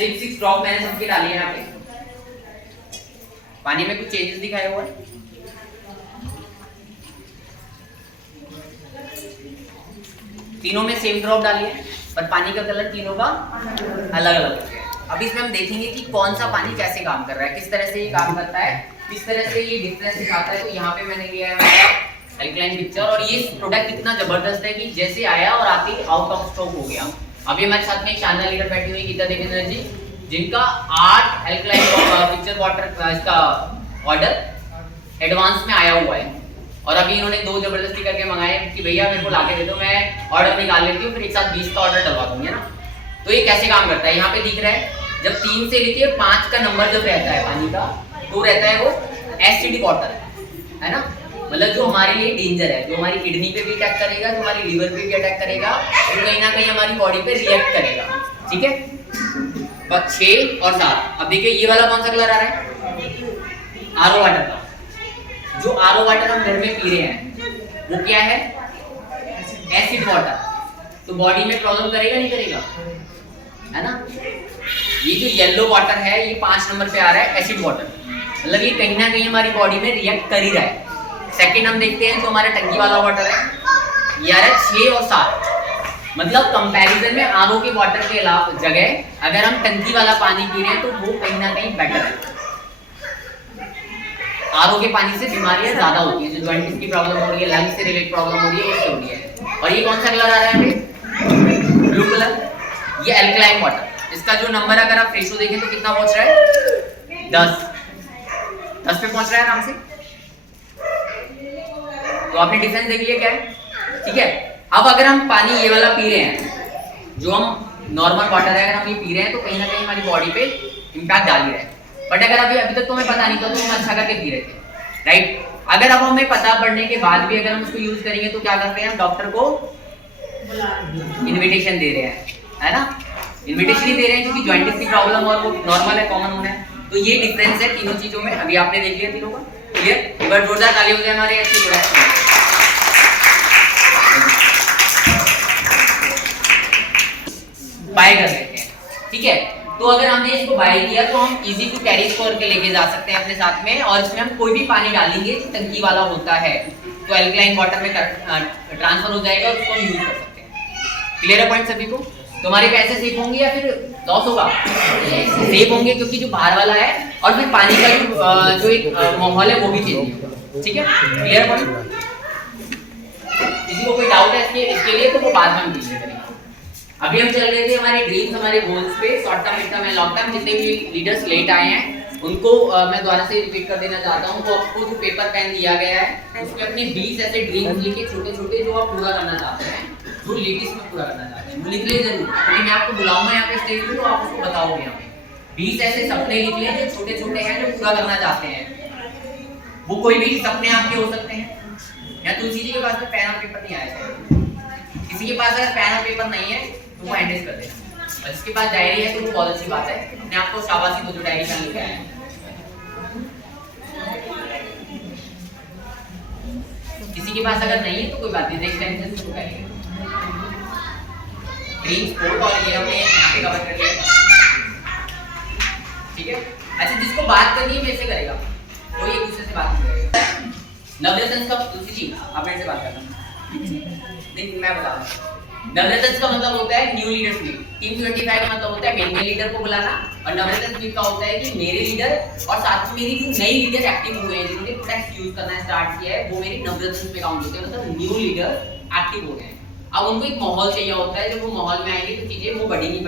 6 drop मैंने सबके डाले हैं यहाँ पे। पानी में कुछ चेंजेस दिखाया हुआ है? तीनों में सेम ड्रॉप डाली है, पर पानी का कलर तीनों का अलग अलग हो गया। अब इसमें हम देखेंगे कि कौन सा पानी कैसे काम कर रहा है, किस तरह से ये काम करता है, किस तरह से ये डिफरेंस दिखाता है। तो यहाँ पे मैंने लिया है हमारा एल्कलाइन पिक्चर, और ये प्रोडक्ट इतना जबरदस्त है कि जैसे आया और आते ही आउट ऑफ स्टॉक हो गया। अभी हमारे साथ में एक शानदार लीडर बैठी हुई गीता देवेंद्र जी, जिनका 8 एल्कलाइन पिक्चर वाटर इसका ऑर्डर एडवांस में आया हुआ है, और अभी इन्होंने 2 जबरदस्ती करके मंगाए कि भैया मेरे को लाके दे दो, मैं ऑर्डर निकाल लेती हूँ, फिर एक साथ 20 का ऑर्डर डलवा दूंगी ना। तो ये कैसे काम करता है, यहाँ पे दिख रहा है, जब 3 से लेके 5 का नंबर जब रहता है पानी का, तो रहता है वो एसिडिक वाटर, है ना। मतलब जो हमारे लिए डेंजर है, जो हमारी किडनी पे भी अटैक करेगा, जो हमारी लिवर पे भी अटैक करेगा, तो कहीं ना कहीं हमारी बॉडी पे रिएक्ट करेगा, ठीक है। 6 और 7। अब देखिए ये वाला कौन सा कलर आ रहा है, आरओ वाटर का। जो आरओ वाटर हम घर में पी रहे हैं वो क्या है, एसिड वाटर। तो बॉडी में प्रॉब्लम करेगा नहीं करेगा, है ना। ये जो येलो वाटर है ये 5 नंबर पे आ रहा है एसिड वाटर, मतलब ये कहीं ना कहीं हमारी बॉडी में रिएक्ट कर ही रहा है। सेकंड हम देखते हैं जो हमारा टंकी वाला वाटर है, ये आ रहा है 6 और 7। मतलब कंपैरिजन में आरओ के वाटर के अलावा जगह अगर हम टंकी वाला पानी पी रहे हैं तो वो कहीं ना कहीं बेटर है। आरओ के पानी से बीमारियां ज्यादा होती हैं, जो जॉइंटिस की प्रॉब्लम हो रही है, लंग्स से रिलेटेड प्रॉब्लम हो रही है, उससे हो रही है। और ये कौन सा कलर आ रहा है, ब्लू कलर, ये एल्कलाइन वाटर। इसका जो नंबर अगर आप रेशो देखें तो कितना पहुंच रहा है, 10 पे पहुंच रहा है आराम से। तो आपने डिफरेंस देख लिया क्या है, ठीक है। अब अगर हम पानी ये वाला पी रहे हैं, जो हम नॉर्मल वाटर है, अगर हम ये पी रहे हैं तो कहीं ना कहीं हमारी बॉडी पे इम्पैक्ट डाल ही रहा है। बट अगर अभी तक तो हमें पता नहीं था तो हम अच्छा करके पी रहे थे, राइट। अगर अब हमें पता पड़ने के बाद भी अगर हम उसको यूज करेंगे तो क्या करते हैं, हम डॉक्टर को इन्विटेशन दे रहे हैं, है ना। इन्विटेशन ही दे रहे हैं क्योंकि जॉइंटिस की प्रॉब्लम और वो नॉर्मल है, कॉमन होना है। तो ये डिफरेंस है तीनों चीजों में। अभी आपने देख लिया तीनों का, क्लियर। एक बार जोरदार ताली हो जाए हमारे अच्छी प्रोडक्ट बाय कर लेते हैं, ठीक है। तो अगर हमने इसको बाय किया तो हम इजी टू कैरी करके लेके जा सकते हैं अपने साथ में, और इसमें हम कोई भी पानी डालेंगे जो टंकी वाला होता है तो एल्कलाइन वाटर में ट्रांसफर हो जाएगा और उसको हम यूज कर सकते हैं। क्लियर है पॉइंट सभी को। तो हमारे पैसे सेफ होंगे या फिर लॉस होगा, सेफ होंगे क्योंकि जो बाहर वाला है, और फिर पानी का जो एक माहौल है वो भी चेंज होगा, ठीक है। Clear point. किसी को कोई डाउट है इसके लिए तो वो बाद में हम क्लियर करेंगे। अभी हम चल रहे थे हमारे ड्रीम्स, हमारे गोल्स पे, short term, mid term and long term. जितने भी लीडर्स लेट आए हैं उनको मैं दोबारा से रिपीट कर देना चाहता हूँ। तो आपको जो पेपर पेन दिया गया है उसमें अपने 20 ऐसे ड्रीम्स लिखे, छोटे छोटे, जो आप पूरा करना चाहते हैं, जो लेडीज में पूरा करना चाहते हैं, वो लिख ले जरूर, क्योंकि मैं आपको बुलाऊंगा यहाँ पे स्टेज पे तो आप उसको बताओगे यहाँ पे। 20 ऐसे सपने लिख लें जो छोटे छोटे हैं, जो पूरा करना चाहते हैं। वो कोई भी सपने आपके हो सकते हैं। या तुलसी जी के पास में पेन और पेपर नहीं आया, किसी के पास अगर पेन और पेपर नहीं है तो वो हैंडल कर देना, और जिसके पास डायरी है तो वो बहुत अच्छी बात है, अपने आपको शाबाशी को जो डायरी पेन लिखा है। किसी के पास अगर नहीं है तो कोई बात नहीं, नेक्स्ट टाइम से शुरू करेंगे। ड्रीम्स कोड और ये हमने यहाँ पे कवर कर लिया, ठीक है। अच्छा, जिसको बात करनी है वैसे करेगा, कोई एक दूसरे से बात नहीं करेगा। नवरत्न का तुलसी जी आप मेरे से बात करना, नहीं मैं बता रहा हूँ। नवरत्न का मतलब होता है न्यू लीडर्स मीट। टीम 25 का मतलब होता है मेरे लीडर को बुलाना, और नवरत्न मीट का होता है कि मेरे लीडर और साथ में मेरी जो नई लीडर एक्टिव हुए हैं, जिन्होंने प्रोडक्ट्स यूज करना स्टार्ट किया है, वो मेरी नवरत्न पे काउंट होते हैं। मतलब न्यू लीडर एक्टिव हो गए हैं। अब उनको एक माहौल चाहिए होता है, जब वो माहौल में आएंगे तो चीजें वो बढ़ेंगी।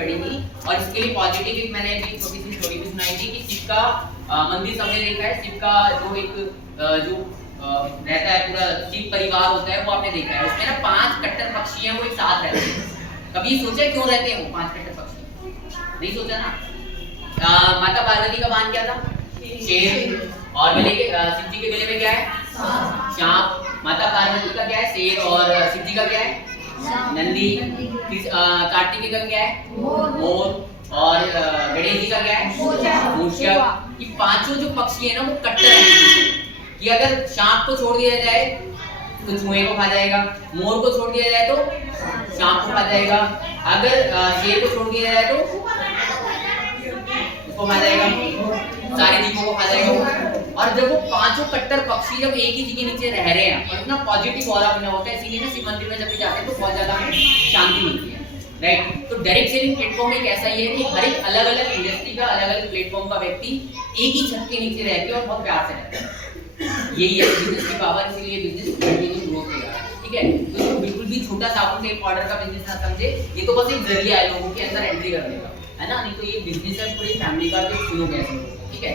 और इसके लिए पॉजिटिव एक मैंने अभी छोटी सी स्टोरी भी सुनाई थी कि शिव का मंदिर सबने देखा है। शिव का जो एक जो रहता है पूरा शिव परिवार होता है वो आपने देखा है। उसमें ना 5 कट्टर पक्षी हैं, वो एक साथ रहते हैं। कभी सोचा क्यों रहते हैं वो 5 कट्टर पक्षी? नहीं सोचा ना। माता पार्वती का बाण क्या था? शेर। और गले के शिव जी के गले में क्या है? सांप। माता पार्वती का क्या है? शेर। और शिव जी का क्या है? नंदी। कार्तिकेय का क्या है? मोर। और गणेश जी का क्या है? मूषक। ये पांचों जो पक्षी है ना वो कट्टर हैं, कि अगर सांप को छोड़ दिया जाए तो चूहे को खा जाएगा, मोर को छोड़ दिया जाए तो सांप को खा जाएगा, अगर शेर को छोड़ दिया जाए तो उसको खा जाएगा, सारे दीपों को खा जाएगा। और जब वो पांचों कट्टर पक्षी जब एक ही जगह नीचे रह रहे हैं और इतना पॉजिटिव ऑरा बना होता है, इसीलिए ना शिव मंदिर में जब भी जाते हैं तो बहुत ज्यादा हमें शांति मिलती है, राइट। तो डायरेक्ट सेलिंग प्लेटफॉर्म एक ऐसा ही है कि हर एक अलग अलग इंडस्ट्री का अलग अलग प्लेटफॉर्म का व्यक्ति एक ही छत के नीचे रह के और बहुत प्यार से रहता है। यही है बिजनेस की पावर, इसीलिए बिजनेस कंटिन्यू ग्रो करेगा, ठीक है। तो इसको बिल्कुल भी छोटा साबुन टेप पाउडर का बिजनेस ना समझे, ये तो बस एक जरिया है लोगों के अंदर एंट्री करने का, है ना। नहीं तो ये बिजनेस है पूरी फैमिली का, जो शुरू कैसे होगा, ठीक है।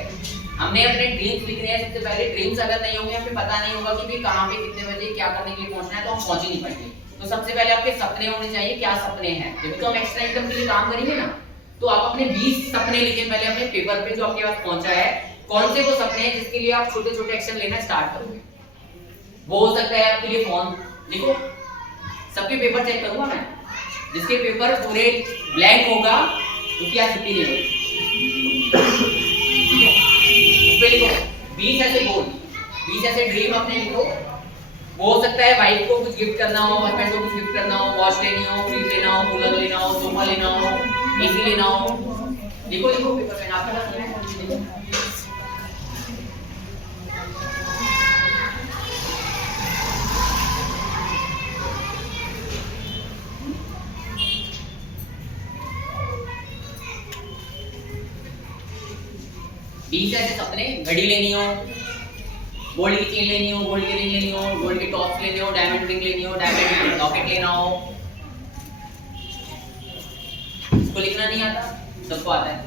हमने अपने ड्रीम्स लिखने हैं। सबसे पहले ड्रीम्स अगर नहीं होंगे, हमें पता नहीं होगा कि भाई कहाँ पे कितने बजे क्या करने के लिए पहुंचना है, तो हम पहुंच ही नहीं पाएंगे। तो सबसे पहले आपके सपने होने चाहिए, क्या सपने हैं। जब तो हम एक्स्ट्रा इनकम के लिए काम करेंगे ना, तो आप अपने 20 सपने लिखें पहले अपने पेपर पे जो आपके पास पहुंचा है। कौन से वो सपने हैं जिसके लिए आप छोटे छोटे एक्शन लेना स्टार्ट करोगे। वो हो सकता है आपके लिए फोन। देखो सबके पेपर चेक करूंगा मैं, जिसके पेपर पूरे ब्लैंक होगा उसकी आज छुट्टी नहीं होगी, ठीक है। उस पे लिखो 20 ऐसे गोल, 20 ऐसे ड्रीम अपने लिखो। वो हो सकता है वाइफ को कुछ गिफ्ट करना हो, हस्बैंड को कुछ गिफ्ट करना हो, वॉच लेनी हो, फ्रिज लेना हो, कूलर लेना हो, सोफा लेना हो, एसी लेना हो। लिखो लिखो पेपर पेन आपके पास है, लिखो। 20 ऐसे सपने। घड़ी लेनी हो, गोल्ड की चेन लेनी हो, गोल्ड की रिंग लेनी हो, गोल्ड के टॉप्स लेने हो, डायमंड रिंग लेनी हो, डायमंड लॉकेट लेना हो। इसको लिखना नहीं आता, सबको आता है।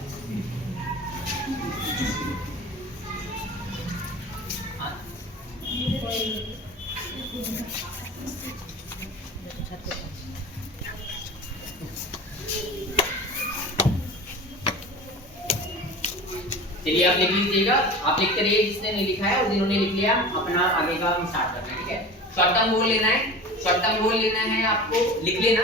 चलिए आप लिख लीजिएगा, आप लिखते रहिए जिसने नहीं लिखा है, और जिन्होंने लिख लिया अपना आगे का हम स्टार्ट करना है, ठीक है। शॉर्ट टर्म गोल लेना है, शॉर्ट टर्म गोल लेना है आपको, लिख लेना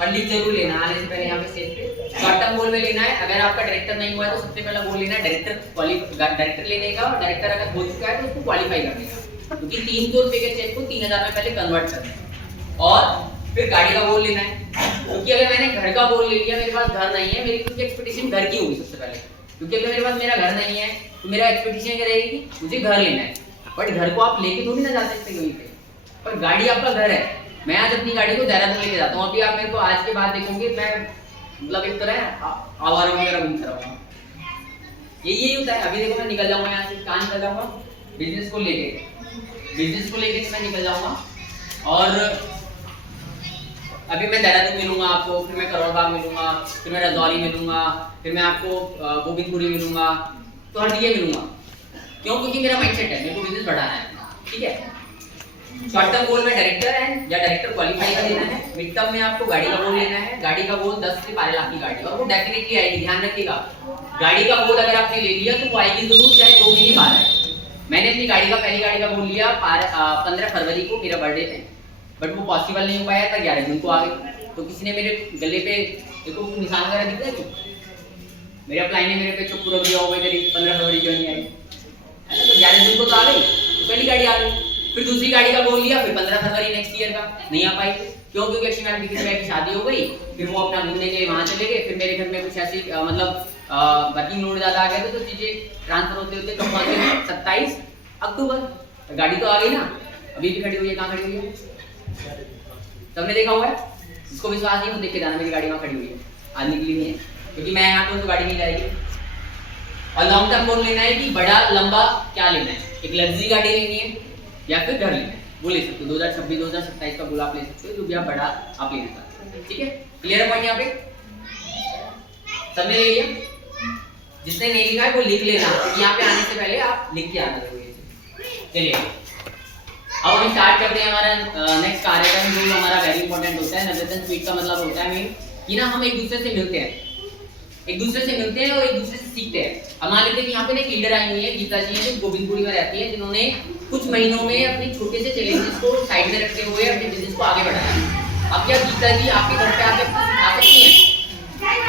और लिख जरूर लेना आने से पहले यहाँ पे स्टेज पे। शॉर्ट टर्म गोल में लेना है, अगर आपका डायरेक्टर नहीं हुआ है तो सबसे पहला गोल लेना है डायरेक्टर लेने का, और डायरेक्टर अगर हो चुका है तो उसको क्वालिफाई करने का, क्योंकि 300 रुपए के चेक को 3000 में पहले कन्वर्ट करना है। और फिर गाड़ी का गोल लेना है, क्योंकि अगर मैंने घर का गोल ले लिया, मेरे पास घर नहीं है, मेरी कुछ एक्सपेक्टेशन घर की होगी सबसे पहले, क्योंकि अगर मेरे पास मेरा घर नहीं है तो मेरा एक्सपेक्टेशन क्या रहेगी, मुझे घर लेना है। बट घर को आप लेके थोड़ी ना जा सकते कहीं पे, पर गाड़ी आपका घर है। मैं आज अपनी गाड़ी को देहरादून लेके जाता हूँ, अभी आप मेरे को आज के बाद देखोगे मैं मतलब एक तरह आवारा वगैरह घूमता रहूँगा, यही होता है। अभी देखो मैं निकल जाऊंगा यहाँ से, कहाँ निकल जाऊंगा, बिजनेस को लेके मैं निकल जाऊंगा। और अभी मैं देहरादून मिलूंगा आपको, फिर मैं करोड़ बाग मिलूंगा, फिर मैं रजौली मिलूंगा, फिर मैं आपको गोविंदपुरी मिलूंगा, तो हर जगह मिलूंगा। क्यों? क्योंकि मेरा माइंडसेट है, मेरे को बिजनेस बढ़ाना है, ठीक है। शॉर्ट टर्म गोल में डायरेक्टर है या डायरेक्टर क्वालिफाई का लेना है। मिड टर्म में आपको गाड़ी का गोल लेना है, गाड़ी का गोल 10 से 12 लाख की गाड़ी, और वो डेफिनेटली आएगी, ध्यान रखिएगा। गाड़ी का गोल अगर आपने ले लिया तो वो आएगी जरूर, चाहे 2 महीने बाद आए। मैंने अपनी गाड़ी का पहली गाड़ी का गोल लिया 15 फरवरी को मेरा बर्थडे पे, बट वो पॉसिबल नहीं हो पाया था, 11 जून को आ गई। तो किसी ने मेरे गले पे देखो निशान वगैरह दिख रहा है, मेरे अप्लाई ने मेरे पे चुप पूरा दिया होगा, करीब 15 फरवरी क्यों नहीं आई, है ना। तो 11 जून को तो आ गई, तो पहली गाड़ी आ गई। फिर दूसरी गाड़ी का गोल लिया, फिर 15 फरवरी नेक्स्ट ईयर का, नहीं आ पाई। क्यों? क्योंकि एक्चुअली मैडम की की शादी हो गई, फिर वो अपना घूमने के लिए वहां चले गए, फिर मेरे घर में कुछ ऐसी मतलब वर्किंग लोड ज्यादा आ गया तो चीजें ट्रांसफर होते होते कब पहुंच गए 27 अक्टूबर। गाड़ी तो आ गई ना, अभी भी खड़ी हुई है। कहाँ खड़ी हुई है? सबने देखा हुआ है, जिसको विश्वास नहीं वो देख के जाना, मेरी गाड़ी वहाँ खड़ी हुई है, आज निकली नहीं है, क्योंकि मैं यहाँ पे तो गाड़ी नहीं जाएगी। और लॉन्ग टर्म गोल लेना है कि बड़ा लंबा क्या लेना है, एक लग्जरी गाड़ी लेनी है या फिर घर लेना है, वो ले सकते हो। 2026 2027 का गोल आप ले सकते हो, जो भी आप बड़ा आप लेना चाहते हो, ठीक है। क्लियर है पॉइंट यहाँ पे? सबने ले लिया? जिसने नहीं लिखा है वो लिख लेना, यहाँ पे आने से पहले आप लिख के आना जरूरी है। चलिए अब हम स्टार्ट करते हैं हमारा नेक्स्ट कार्यक्रम, जो हमारा वेरी इंपॉर्टेंट होता है। नवरत्न स्पीड का मतलब होता है कि ना हम एक दूसरे से मिलते हैं, और एक दूसरे से सीखते हैं। हम मान लेते हैं कि यहाँ पे एक लीडर आई हुई है, गीता जी है, जो गोविंदपुरी में रहती है, जिन्होंने कुछ महीनों में अपने छोटे से चैलेंजेस को साइड में रखते हुए अपने बिजनेस को आगे बढ़ाया। अब क्या गीता जी आपके घर पे आके सिखा सकती है?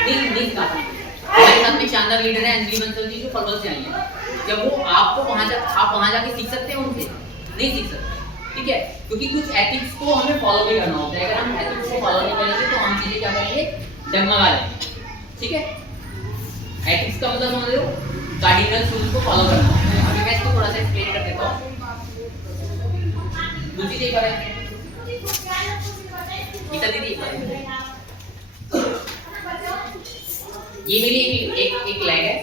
नहीं सिखा सकती। हमारे साथ में शानदार लीडर है अंजलि बंसल जी, जो पलवल से आई है। जब वो आपको आप वहां जाके सीख सकते हैं उनसे? नहीं सीख सकते, ठीक है। क्योंकि कुछ एथिक्स को हमें फॉलो भी करना होता है। अगर हम एथिक्स को फॉलो नहीं करेंगे तो हम चीजें क्या करेंगे, डगमगा जाएंगे, ठीक है। एथिक्स का मतलब समझ रहे हो, कार्डिनल रूल्स को फॉलो करना। अभी मैं इसको थोड़ा सा एक्सप्लेन कर देता हूँ। दूसरी चीज करें गीता दीदी, ये मेरी एक लैग है,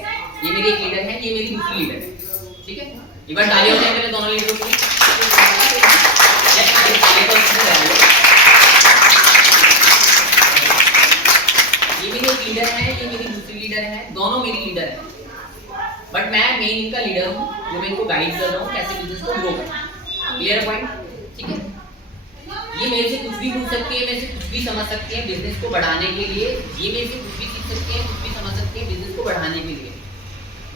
ये मेरी एक लीडर है, ये मेरी दूसरी लीडर है, ठीक है। एक बार ताली हो जाए पहले दोनों लीडरों की। ये मेरी एक लीडर है, ये मेरी दूसरी लीडर है, दोनों मेरी लीडर है, बट मैं मेन इनका लीडर हूँ, जो मैं इनको गाइड कर रहा हूँ कैसे बिजनेस को ग्रो करना। क्लियर पॉइंट, ठीक है। ये मेरे से कुछ भी पूछ सकती है, मेरे से कुछ भी समझ सकती है बिजनेस को बढ़ाने के लिए, ये मेरे से कुछ भी सीख सकती है, कुछ भी समझ सकती है बिजनेस को बढ़ाने के लिए।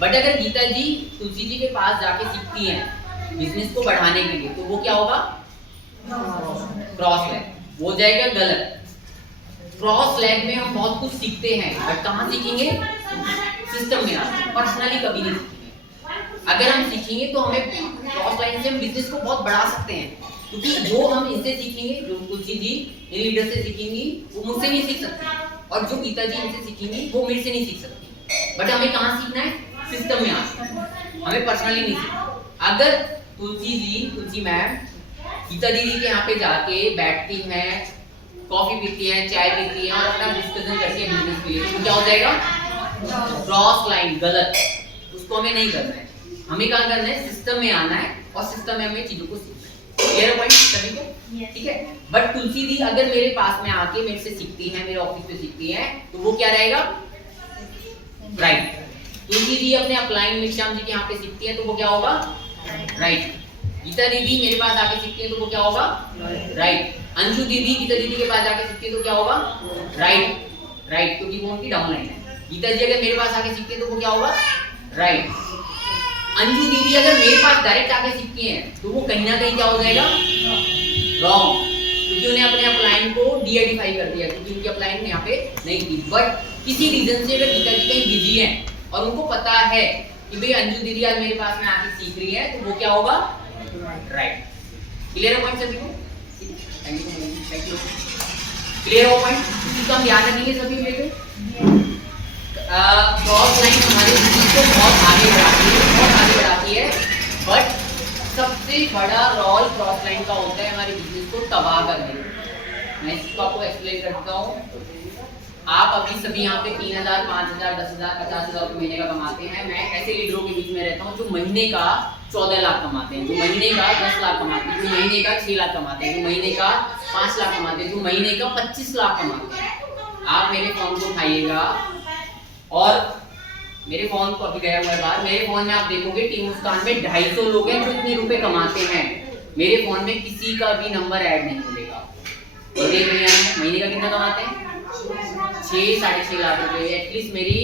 बट अगर गीता जी तुलसी जी के पास जाके सीखती हैं बिजनेस को बढ़ाने के लिए, तो वो क्या होगा, क्रॉस लैग, वो हो जाएगा गलत। क्रॉस लैग में हम बहुत कुछ सीखते हैं, बट कहाँ सीखेंगे, सिस्टम में आके, पर्सनली कभी नहीं सीखेंगे। अगर हम सीखेंगे तो हमें क्रॉस लाइन से हम बिजनेस को बहुत बढ़ा सकते हैं, क्योंकि जो हम इनसे सीखेंगे, जो तुलसी जी इन लीडर से सीखेंगी, वो मुझसे नहीं सीख सकती, और जो गीता जी इनसे सीखेंगी वो मेरे से नहीं सीख सकती। बट हमें कहाँ सीखना है, सिस्टम में आके, हमें पर्सनली नहीं सीखना। अगर तुलसी मैम गीता दीदी के यहाँ पे जाके बैठती हैं, कॉफी पीती हैं, चाय पीती हैं और अपना डिस्कशन करती है बिजनेस के लिए, तो क्या हो जाएगा, क्रॉस लाइन, गलत। उसको हमें नहीं करना है, हमें क्या करना है, सिस्टम में आना है, और सिस्टम में हमें चीजों को सीखना है। क्लियर पॉइंट सभी को, ठीक है। बट तुलसी दी अगर मेरे पास में आके मेरे से सीखती है, मेरे ऑफिस पे सीखती है, तो वो क्या रहेगा, राइट। तुलसी दी अपने अपलाइन मिश्राम जी के यहाँ पे सीखती है, तो वो क्या होगा, राइट। गीता दीदी मेरे पास आके सीखती है, तो वो क्या होगा, राइट। अंशु दीदी गीता दीदी के पास जाके सीखती है, तो क्या होगा, राइट, राइट, क्योंकि वो उनकी डाउन लाइन है। गीता जी अगर मेरे पास आके सीखती है, तो वो क्या होगा, राइट। अंजू दीदी अगर मेरे पास डायरेक्ट आके सीखती हैं, तो वो कहीं ना कहीं क्या हो जाएगा, रॉन्ग, क्योंकि उन्हें अपने अपलाइन को डी-आइडेंटिफाई कर दिया, क्योंकि उनकी अपलाइन यहाँ पे नहीं थी। बट किसी रीजन से अगर गीता जी कहीं बिजी हैं और उनको पता है कि भाई अंजू दीदी आज मेरे पास में आके सीख रही है, तो वो क्या होगा, राइट। क्लियर है पॉइंट सभी को, थैंक यू। क्लियर हो पॉइंट, इसका हम ध्यान रखेंगे सभी लेके। क्रॉस लाइन हमारे बिजनेस को बहुत आगे बढ़ाती है, बट सबसे बड़ा रोल क्रॉस लाइन का होता है हमारे बिजनेस को तबाह करने में। मैं इसको आपको एक्सप्लेन करता हूँ। आप अभी सभी यहाँ पे 3,000, 5,000, 10,000, 50,000 महीने का कमाते हैं। मैं ऐसे लीडरों के बीच में रहता हूँ जो महीने का 14 लाख कमाते हैं, जो महीने का 10 लाख कमाते हैं, जो महीने का 6 लाख कमाते हैं, जो महीने का 5 लाख कमाते हैं, जो महीने का 25 लाख कमाते हैं। आप मेरे फोन को उठाइएगा और मेरे फोन को अभी गया हुआ है बाहर, मेरे फोन में आप देखोगे टीम मुस्कान में 250 लोग हैं जो इतने रुपए कमाते हैं। मेरे फोन में किसी का भी नंबर ऐड नहीं मिलेगा। और देख रहे हैं महीने का कितना कमाते हैं, 6-6.5 लाख रुपए। एटलीस्ट मेरी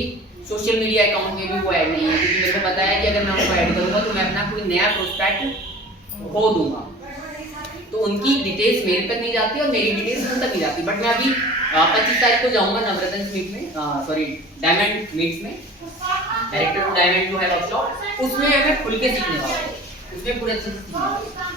सोशल मीडिया अकाउंट में भी वो ऐड नहीं है, क्योंकि मेरे को पता है कि अगर मैं उनको ऐड करूंगा तो मैं अपना कोई नया प्रोस्पेक्ट खो दूंगा। तो उनकी डिटेल्स मेरे तक नहीं जाती और मेरी डिटेल्स उन तक नहीं जाती। बट मैं अभी 25 तारीख को जाऊंगा नवरत्न मीट में, सॉरी डायमंड मीट्स में, डायरेक्टर टू डायमंड टू है वर्कशॉप, उसमें मैं खुल के सीखने वाला हूँ, उसमें पूरे अच्छे से सीखने वाला हूँ।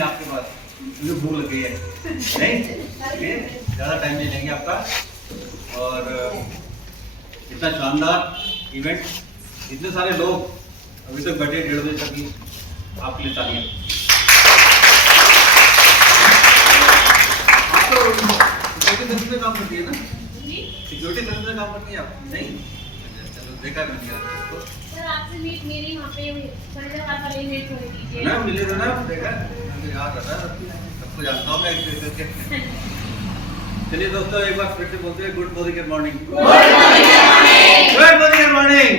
आपके पास मुझे भूख लग गई है नहीं, ज़्यादा टाइम नहीं लेंगे आपका। और इतना शानदार इवेंट, इतने सारे लोग अभी तक बैठे 1:30 बजे तक ही, आपके लिए तालियां। आप तो सिक्योरिटी सर्विस में काम करती है ना? सिक्योरिटी सर्विस में काम करती है आप? नहीं, चलो देखा मैंने आपको। सर आपसे मीट मेरी वहाँ पे थोड़ी देर बाद वाली मीट हो लीजिए ना मिले तो ना देखा, मुझे याद आता है, सबको जानता हूँ मैं एक करके। चलिए दोस्तों एक बार फिर से बोलते हैं good morning, good morning, good morning,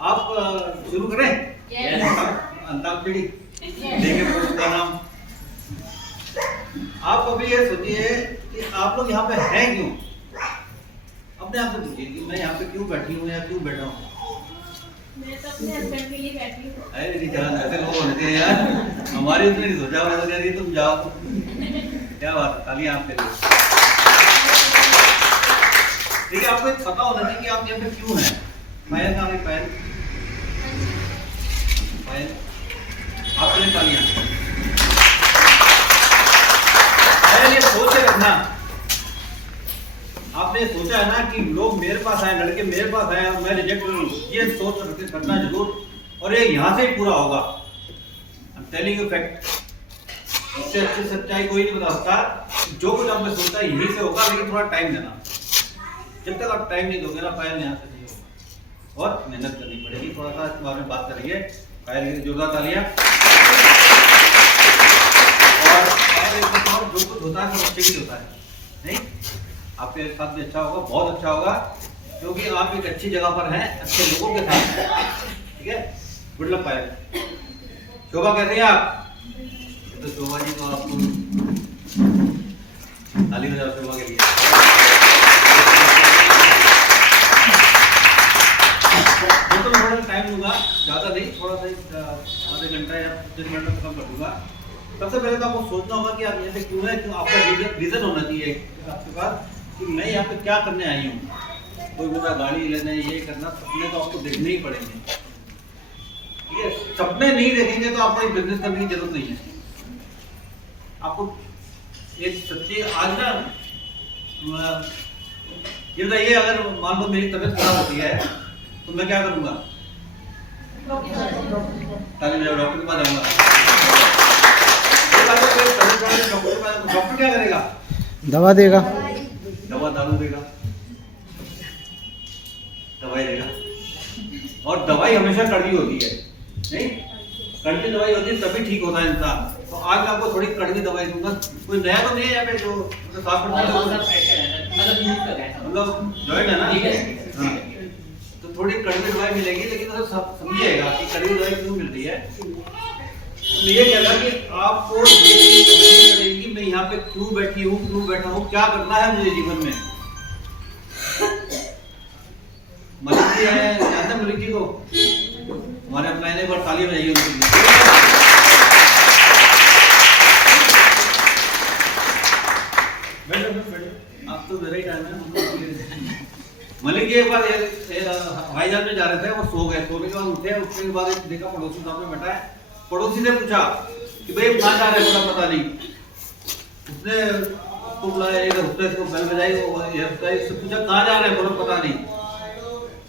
आप शुरू करें? अंताक्षरी देंगे उसका नाम। आप अभी ये सोचिए कि आप लोग यहाँ पे हैं क्यों? अपने आप से पूछिए कि मैं यहाँ पे क्यों बैठी हूँ या क्यों बैठा हूँ? मैं तो अपने हस्बैंड के लिए बैठी हूँ। अरे नहीं जान, ऐसे लोग होने चाहिए यार, हमारी उसने नहीं सोचा, मैं तो कह रही तुम जाओ। क्या बात है, तालियां आपके लिए। देखिए आपको एक पता होना चाहिए कि आप यहाँ पे क्यों हैं। पायल कहाँ है? पायल, पायल आपके लिए तालियां। पायल ये सोच के रखना, आपने सोचा है ना कि लोग मेरे पास आए, लड़के मेरे पास आए और मैं रिजेक्ट करूं, ये सोच रख करना जरूर, और ये यहाँ से ही पूरा होगा। I'm telling you fact, इससे अच्छी सच्चाई कोई नहीं बता सकता। जो कुछ आपने सोचा है यहीं से होगा, लेकिन थोड़ा टाइम देना। जब तक आप टाइम नहीं दोगे ना पायल, यहाँ से नहीं होगा और मेहनत करनी पड़ेगी। थोड़ा सा इसके बारे में बात करेंगे। पायल जोरदार तालियां। और जो कुछ होता है सब अच्छे के लिए होता है, नहीं आपके साथ भी अच्छा होगा, बहुत अच्छा होगा, क्योंकि आप एक अच्छी जगह पर हैं, अच्छे लोगों के साथ, ठीक है। गुड लक पायल। शोभा कैसे हैं आप? तो शोभा जी को आपको ताली बजाओ शोभा के लिए। तो थोड़ा टाइम लूंगा, ज़्यादा नहीं, थोड़ा सा आधे घंटा या 10 मिनट में खत्म कर दूंगा। सबसे पहले तो आपको सोचना होगा कि आप यहाँ पे क्यों है, क्यों आपका रीजन होना चाहिए आपके पास कि मैं यहाँ पे क्या करने आई हूँ। कोई बोला गाड़ी लेना, ये करना, सपने तो आपको देखने ही पड़ेंगे, ठीक है। सपने नहीं देखेंगे तो आपको एक बिजनेस करने की जरूरत नहीं है। आपको एक सच्ची आज ना ये बताइए, अगर मान लो मेरी तबीयत खराब होती है तो मैं क्या करूँगा? डॉक्टर के पास जाऊँगा। डॉक्टर क्या करेगा? दवा देगा, दवा दारू देगा, दवाई देगा, और दवाई हमेशा कड़वी होती है, नहीं कड़वी दवाई होती है तभी ठीक होता है इंसान। तो आज मैं आपको थोड़ी कड़वी दवाई दूंगा। कोई नया तो नहीं है यहाँ पे जो मतलब जॉइंट है ना? हाँ, तो थोड़ी कड़वी दवाई मिलेगी, लेकिन तो समझिएगा कि कड़वी दवाई क्यों मिल रही है। तो ये कहना कि आपको ये समझनी पड़ेगी मैं यहाँ पे क्यों बैठी हूँ, क्यों बैठा हूँ, क्या करना है मुझे जीवन में। मलिक जी है, जानते हैं मलिक जी को? हमारे अपना एक बार ताली बजाइए उनके लिए। बैठो, आप तो मेरा ही टाइम है। मलिक जी एक बार हवाई जहाज में जा रहे थे, वो सो गए, सोने के बाद उठे, उठने के बाद देखा पड़ोसी सामने बैठा है। पड़ोसी ने पूछा कि भाई कहाँ जा रहे हैं, पता नहीं। उसने उसको बुलाया, इसको बेल बजाई, इससे पूछा कहाँ जा रहे हैं, बोला पता नहीं।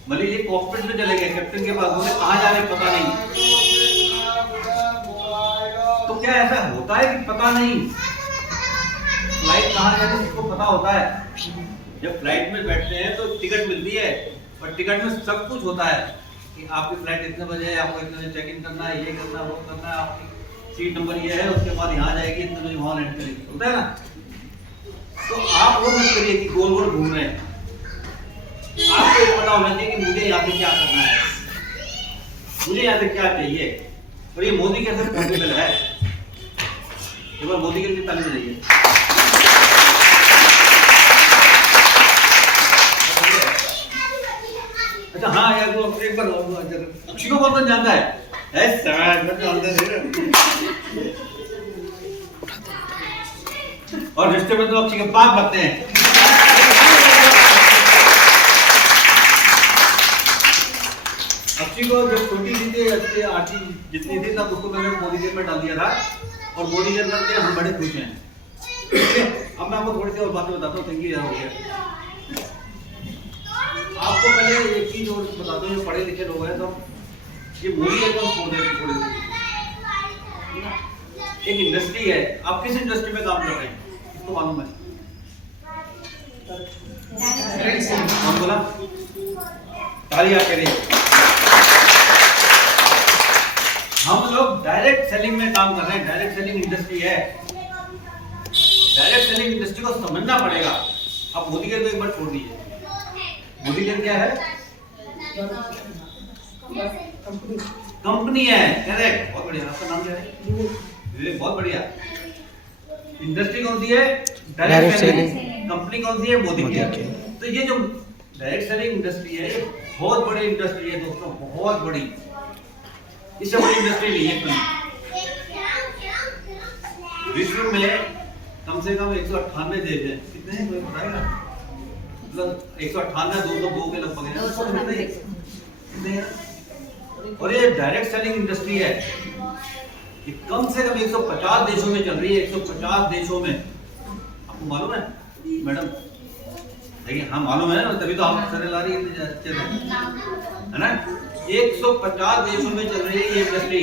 मलिक जी कॉकपिट में चले गए, कैप्टन के पास, बोले कहाँ जा रहे हैं, पता नहीं। तो क्या ऐसा होता है कि पता नहीं? फ्लाइट कहाँ जाती है सबको पता होता है। जब फ्लाइट में बैठते हैं तो टिकट मिलती है, और टिकट में सब कुछ होता है कि आपकी फ्लाइट इतने बजे है, आपको इतने बजे चेक इन करना है, ये करना है, वो करना है, आपकी सीट नंबर ये है, उसके बाद यहाँ जाएगी, इतने बजे वहाँ लैंड करेगी, होता है ना? तो आप वो मत करिए कि गोल गोल घूम रहे हैं। आपको ये पता होना चाहिए कि मुझे यहाँ पे क्या करना है, मुझे यहाँ पे क्या चाहिए। और ये मोदी कैसे पॉसिबल है? एक बार मोदी के लिए ताली बजाइए। अच्छा हाँ यार, वो एक बार अक्षय को कौन जानता है? और रिश्ते में तो अक्षय के पाप लगते हैं। अस्सी को जब छोटी सी थी 80 जितनी थी तब उसको मैंने मोदी जेल में डाल दिया था और मोदी जेल करके हम बड़े खुश हैं। अब मैं आपको थोड़ी सी और बातें बताता हूँ। थिंकिंग हो गया। आपको पहले एक चीज और बता दूं, जो पढ़े लिखे लोग हैं सब ये मोदी जेल को छोड़ देते थोड़ी सी। एक इंडस्ट्री है, आप किस इंडस्ट्री में काम कर रहे हैं इसको मालूम है? कौन बोला? तालियां करिए। हम लोग डायरेक्ट सेलिंग में काम कर रहे हैं। डायरेक्ट सेलिंग इंडस्ट्री है। डायरेक्ट सेलिंग इंडस्ट्री को समझना पड़ेगा। आप मोदी जेल को एक बार छोड़ दीजिए। मोदी जेल क्या है? कंपनी है। करेक्ट, बहुत बढ़िया। आपका नाम क्या है? विवेक, बहुत बढ़िया। इंडस्ट्री कौन सी है? Direct selling. कंपनी कौन सी है? मोदी केयर। तो ये जो डायरेक्ट सेलिंग इंडस्ट्री है ये बहुत बड़ी इंडस्ट्री है दोस्तों, बहुत बड़ी। इससे बड़ी इंडस्ट्री नहीं है कहीं। विश्व में कम से कम 198 देश हैं। कितने हैं कोई बताएगा? मतलब 198 202 के लगभग हैं। कितने हैं? और ये डायरेक्ट सेलिंग इंडस्ट्री है, ये कम से कम 150 देशों में चल रही है। 150 देशों में। आपको मालूम है मैडम? देखिए हाँ मालूम है, तभी तो आप सरे ला रही है ना। 150 देशों में चल रही है ये इंडस्ट्री।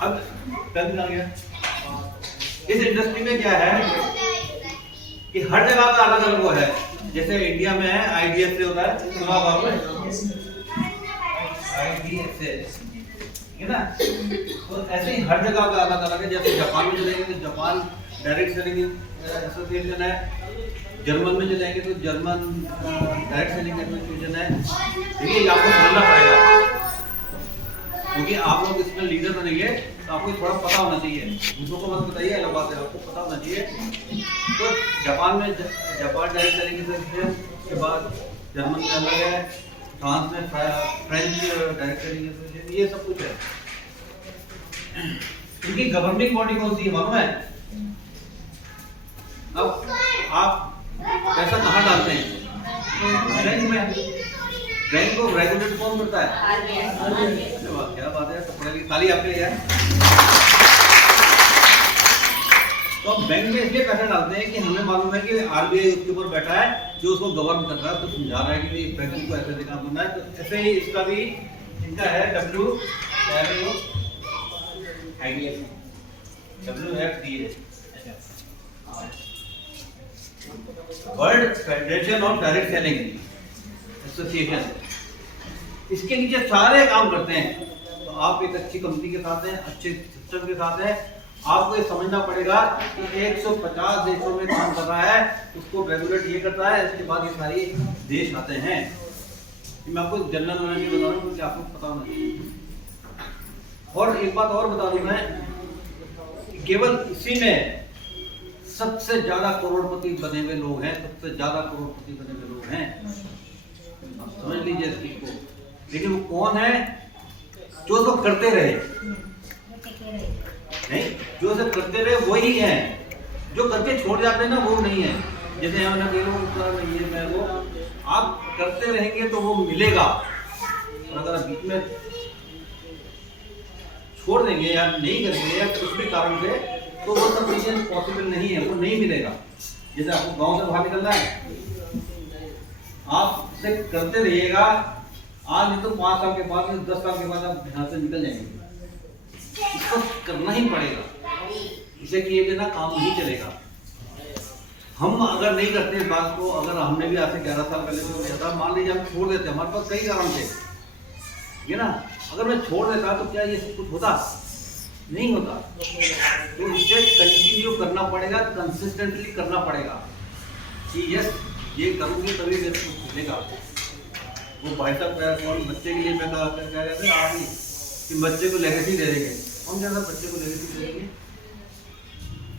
अब पेन आ गया। इस इंडस्ट्री में क्या है कि हर जगह का अलग अलग वो है। जैसे इंडिया में है IDF से होता है, IDF से, है ना। तो ऐसे ही हर जगह का अलग अलग है। जैसे जापान में चलेंगे तो जापान डायरेक्ट सेलिंग एसोसिएशन है। जर्मन में चलेंगे तो जर्मन डायरेक्ट सेलिंग एसोसिएशन है। देखिए आपको समझना पड़ेगा क्योंकि आप लोग इसमें लीडर बनेंगे तो आपको थोड़ा पता होना चाहिए। दूसरों को मत बताइए, अलग बात है, आपको पता होना चाहिए। तो जापान में जापान डायरेक्ट सेलिंग एसोसिएशन के बाद जर्मन में अलग है, फ्रांस में फ्रेंच डायरेक्ट सेलिंग एसोसिएशन, ये सब कुछ है। इनकी गवर्निंग बॉडी कौन सी है मालूम है? अब आप पैसा कहाँ डालते हैं? बैंक में। बैंक को रेगुलेट कौन करता है? क्या बात है, तो पढ़ेगी। ताली आपके लिए है। तो अब बैंक में इसलिए पैसा डालते हैं कि हमें मालूम है कि RBI उसके ऊपर बैठा है जो उसको गवर्न कर रहा है, तो समझा रहा है कि बैंक को ऐसे काम करना है। तो ऐसे ही इसका भी इनका है WFDA, world federation of direct selling association. इसके नीचे सारे काम करते हैं। तो आप एक अच्छी कंपनी के साथ हैं, अच्छे सिस्टम के साथ हैं। आपको ये समझना पड़ेगा कि 150 देशों में काम कर रहा है, उसको रेगुलेट ये करता है। इसके बाद ये सारे देश आते हैं। मैं आपको जनरल नॉलेज बता रहा हूँ क्योंकि आपको पता होना चाहिए। और एक बात और बता दूं मैं, केवल इसी में सबसे ज्यादा करोड़पति बने हुए लोग हैं। सबसे ज्यादा करोड़पति बने हुए लोग हैं, आप समझ लीजिए इस चीज को। लेकिन वो कौन है? जो सब करते रहे नहीं, जो सब करते रहे वही है। जो करके छोड़ जाते हैं ना वो नहीं है। जैसे हमने ये मैं वो आप करते रहेंगे तो वो मिलेगा। और अगर आप बीच में छोड़ देंगे या नहीं करेंगे या कुछ भी कारण से, तो वो सब चीजें पॉसिबल नहीं है, वो नहीं मिलेगा। जैसे आपको गांव से बाहर निकलना है, आप इसे करते रहिएगा। आज नहीं तो 5 साल के बाद, 10 साल के बाद आप यहाँ से निकल जाएंगे। इसको करना ही पड़ेगा। इसे किए बिना काम नहीं चलेगा। हम अगर नहीं करते इस बात को, अगर हमने भी आज से 11 साल पहले तो किया था, मान लीजिए हम छोड़ देते, हमारे पास कई कारण थे, ये ना। अगर मैं छोड़ देता तो क्या ये सब कुछ होता? नहीं होता। तो इसे कंटिन्यू करना पड़ेगा, कंसिस्टेंटली करना पड़ेगा कि यस ये करूँगी तभी मेरे को मिलेगा। वो भाई साहब कौन बच्चे के लिए मैं कह रहे थे आप ही कि बच्चे को लेगेसी दे देंगे। कौन कहता बच्चे को लेगेसी दे देंगे?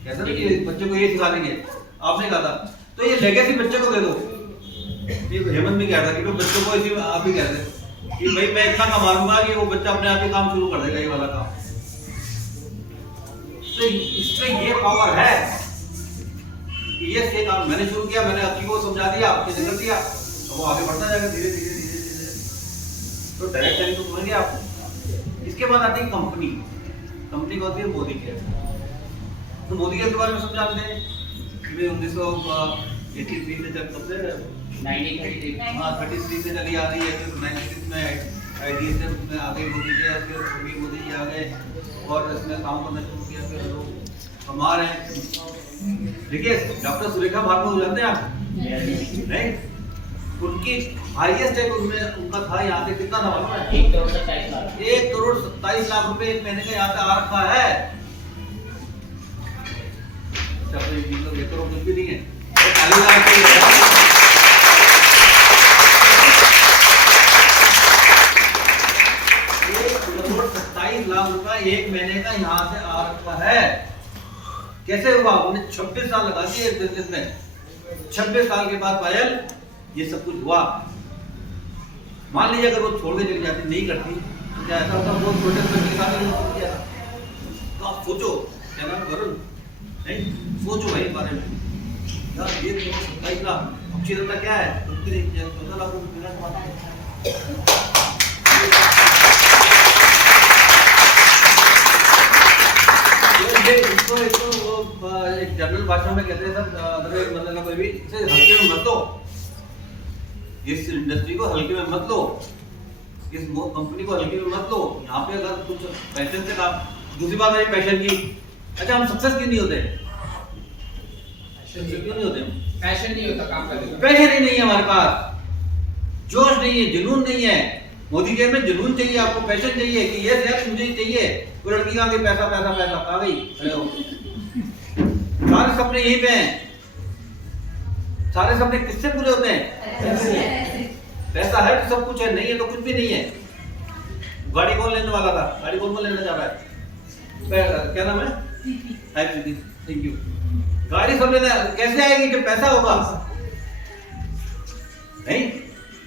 कहता ना कि बच्चे को ये सिखा देंगे, आपने कहा था। तो ये लेगेसी बच्चे को दे दो। ये हेमंत भी कहता कि बच्चों को इसी आप ही कहते कि भाई मैं इतना कमा लूंगा कि वो बच्चा अपने आप ही काम शुरू कर देगा, ये वाला काम। तो इसमें ये पावर है कि ये काम मैंने शुरू किया, मैंने आपकी को समझा दिया, आपने कर दिया, तो वो आगे बढ़ता जाएगा धीरे धीरे धीरे धीरे। तो डायरेक्ट सेलिंग तो समझ गए आप। इसके बाद आती है कंपनी। कंपनी को होती है मोदी केयर। तो मोदी केयर के बारे में सब जानते हैं कि 1983 से जब सबसे 1933 से चली आ रही है, फिर 96 में आईडी से उसमें आ गई मोदी केयर, फिर अभी मोदी जी आ गए और इसमें काम करना शुरू किया। फिर लोग कमा रहे हैं। देखिए डॉक्टर सुरेखा भारद्वाज जानते हैं आप? नहीं, उनकी हाईएस्ट है उनमें उनका था यहाँ से कितना था मालूम है? 1,27 लाख रुपए एक महीने का यहाँ से आ रखा है। कुछ भी नहीं है। 1,27 लाख रुपए एक महीने का यहाँ से आ रखा है। कैसे हुआ? उन्हें 26 साल लगा दिए इस बिजनेस में। 26 साल के बाद पायल ये सब कुछ हुआ। मान लीजिए अगर वो छोड़ के चली जाती, नहीं करती, तो क्या ऐसा होता? वो छोटे बच्चे के साथ नहीं किया। तो आप सोचो, क्या नाम वरुण? नहीं सोचो भाई बारे में यार, ये 27 लाख अच्छी दत्ता क्या है? 14 लाख रुपए मिला कमाता है। इसको एक जनरल भाषा में कहते हैं सर, मतलब कोई भी इसे हल्के में मत लो, इस इंडस्ट्री को हल्के में मत लो, इस कंपनी को हल्के में मत लो। यहाँ पे अगर कुछ पैशन से काम, दूसरी बात है पैशन की। अच्छा हम सक्सेस क्यों नहीं होते? क्यों नहीं होते? पैशन नहीं होता काम करने का। पैशन ही नहीं है हमारे पास, जोश नहीं है, जुनून नहीं है। मोदी केयर में जुनून चाहिए आपको, पैशन चाहिए कि ये यार मुझे ही चाहिए। वो लड़की कहाँ गई? पैसा पैसा पैसा कहाँ गई? सारे सपने यहीं पे हैं। सारे सपने किससे पूरे होते हैं? पैसा है तो सब कुछ है, नहीं है तो कुछ भी नहीं है। गाड़ी कौन लेने वाला था? गाड़ी कौन लेने जा रहा है? क्या नाम है? Thank you. गाड़ी सब लेने कैसे आएगी जब पैसा होगा? नहीं,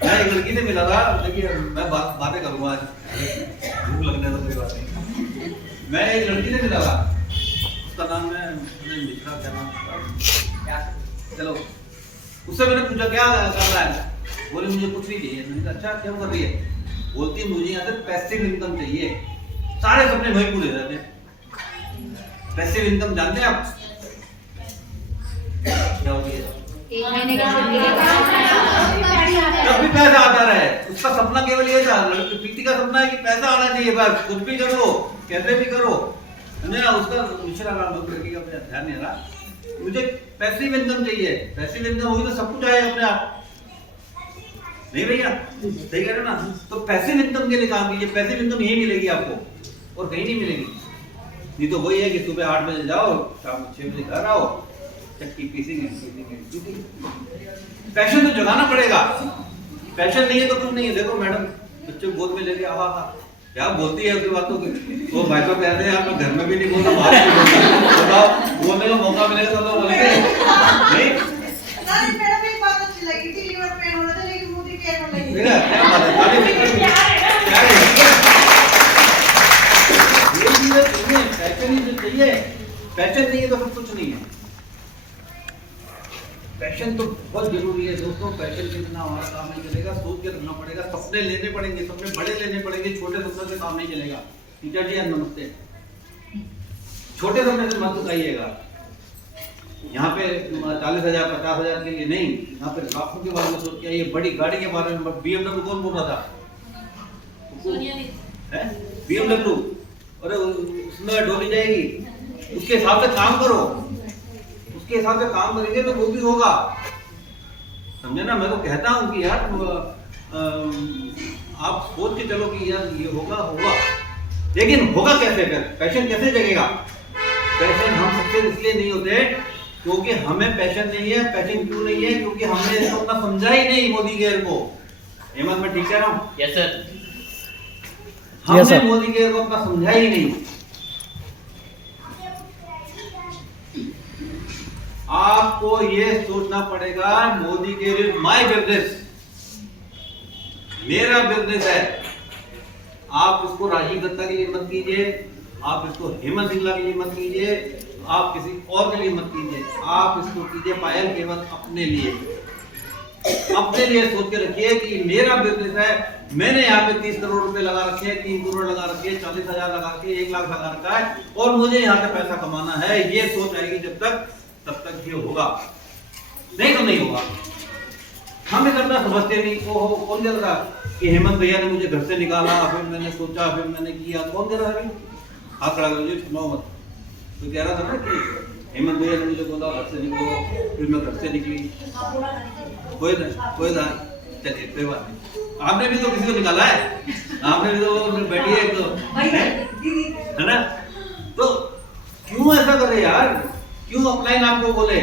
मैं एक लड़की से मिला था, देखिए मैं बातें करूंगा आज, भूख लगने तो कोई बात नहीं। मैं एक लड़की से मिला था, उसका नाम है मिश्रा, क्या नाम क्या? चलो उससे मैंने पूछा क्या कर रहा है? बोले मुझे कुछ नहीं चाहिए। मैंने कहा अच्छा क्यों कर रही है? बोलती मुझे यहाँ से पैसिव इनकम चाहिए। सारे सपने वही पूरे हो जाते हैं। पैसिव इनकम जानते हैं आप क्या होती है? एक महीने का जब भी पैसा आता रहे, उसका सपना केवल ये था, लड़की प्रीति का सपना है कि पैसा आना चाहिए, बस कुछ भी करो, कैसे भी करो। ना उसका मिश्रा नाम लड़की का ध्यान नहीं रहा, मुझे पैसिव इनकम चाहिए। पैसिव इनकम होगी तो सब कुछ आएगा अपने आप। नहीं भैया सही कह रहे हो ना? तो पैसिव इनकम के लिए काम कीजिए। पैसिव इनकम यही मिलेगी आपको और कहीं नहीं मिलेगी। नहीं तो वही है कि सुबह 8 बजे जाओ, शाम को 6 बजे घर आओ, चक्की पीसेंगे। पैशन तो जगाना पड़ेगा। पैशन नहीं है तो कुछ नहीं है। देखो मैडम बच्चे गोद में लेके आहा क्या बोलती है उसकी बातों की। वो भाई साहब कहते हैं आप घर में भी नहीं बोलता, बाहर भी बताओ बोलने का मौका मिलेगा तो लोग बोलेंगे नहीं। मैडम एक बात अच्छी लगी थी, लीवर पेन हो रहा था लेकिन मोदी केयर में लगी। क्या बात है? पैशन ही तो चाहिए। पैशन नहीं है तो सब कुछ नहीं है। पैशन तो बहुत जरूरी है दोस्तों। पैशन के बिना हमारा काम नहीं चलेगा। सोच के रखना पड़ेगा, सपने लेने पड़ेंगे, सपने बड़े लेने पड़ेंगे। छोटे सपने से काम नहीं चलेगा। टीचर जी नमस्ते। छोटे सपने से मत उठाइएगा। यहाँ पे 40,000 50,000 के लिए नहीं, यहाँ पे लाखों के बारे में सोच के आइए। बड़ी गाड़ी के बारे में BMW कौन बोल रहा था? BMW अरे उसमें डोली जाएगी, उसके हिसाब से काम करो। उसके हिसाब से काम करेंगे तो वो भी होगा। समझे ना? मैं तो कहता हूँ कि यार आप सोच के चलो कि यार ये होगा होगा, लेकिन होगा कैसे? फिर पैशन कैसे जगेगा? पैशन हम सक्सेस इसलिए नहीं होते क्योंकि हमें पैशन नहीं है। पैशन क्यों नहीं है? क्योंकि हमने इसको अपना समझा ही नहीं मोदी केयर को। हेमंत मैं ठीक कह रहा हूँ? Yes sir. हमने मोदी केयर को अपना समझा ही नहीं। आपको ये सोचना पड़ेगा Modi care is my business, मेरा बिजनेस है। आप इसको राजीव दत्ता के लिए मत कीजिए, आप इसको हेमंत सिंगला के लिए मत कीजिए, आप किसी और के लिए मत कीजिए। आप इसको कीजिए पायल केवल अपने लिए। अपने लिए सोच के रखिए कि मेरा बिजनेस है, मैंने यहाँ पे 30 करोड़ रुपए लगा रखे हैं, 3 करोड़ लगा रखे हैं, 40,000 लगा रखे, 1 लाख लगा रखा है और मुझे यहाँ से पैसा कमाना है, ये सोच आएगी जब तक, तब तक ये होगा, नहीं तो नहीं होगा। हम इस अपना समझते नहीं। ओहो, कौन कह रहा कि हेमंत भैया ने मुझे घर से निकाला, फिर मैंने सोचा, फिर मैंने किया, कौन कह रहा है? हाथ खड़ा कर सुनाओ मत। तो कह रहा था ना कि हेमंत भैया ने मुझे बोला घर से निकलो, फिर मैं घर से निकली। कोई ना, चलिए कोई बात नहीं। आपने भी तो किसी को निकाला है, आपने भी तो बैठी है ना? तो क्यों ऐसा करे यार? क्यों अपलाइन आपको बोले?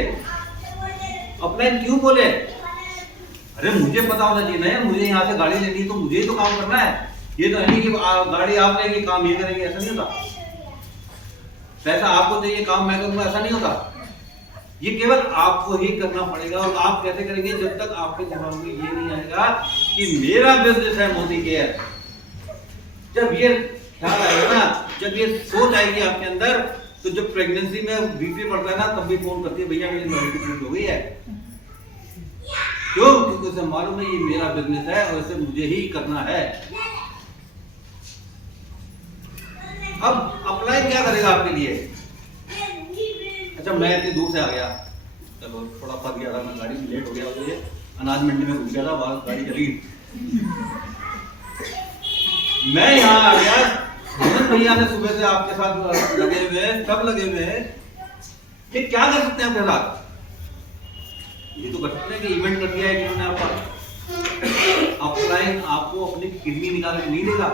अपलाइन क्यों बोले? अरे मुझे पता होना चाहिए ना, मुझे यहाँ से गाड़ी लेनी है तो मुझे ही तो काम करना है। ये तो नहीं कि गाड़ी आप लेंगे काम ये करेंगे, ऐसा नहीं होता। पैसा आपको चाहिए काम मैं करूंगा, ऐसा नहीं होता। ये केवल आपको ही करना पड़ेगा। और आप कैसे करेंगे? जब तक आपके दिमाग में ये नहीं आएगा कि मेरा बिजनेस है मोदी केयर। जब ये ख्याल आएगा ना, जब ये सोच आएगी आपके अंदर, तो जब प्रेगनेंसी में बीपी बढ़ता है ना, तब भी फोन करती है भैया मेरी नॉर्मल हो गई है। क्यों? क्योंकि उसे मालूम है ये मेरा बिजनेस है और इसे मुझे ही करना है। अब अप्लाई क्या करेगा आपके लिए? अच्छा, मैं इतनी दूर से आ गया, चलो थोड़ा फंस गया था मैं, गाड़ी में लेट हो गया, मुझे अनाज मंडी में घुस गया था, वहां गाड़ी चली गई। मैं यहाँ आ गया, हेमंत भैया ने सुबह से आपके साथ लगे हुए, सब लगे हुए हैं। ये क्या कर सकते हैं आपके साथ? ये तो कर सकते हैं कि इवेंट कर दिया है कि उन्होंने आपका अपलाइन आपको अपनी किडनी निकाल के नहीं देगा।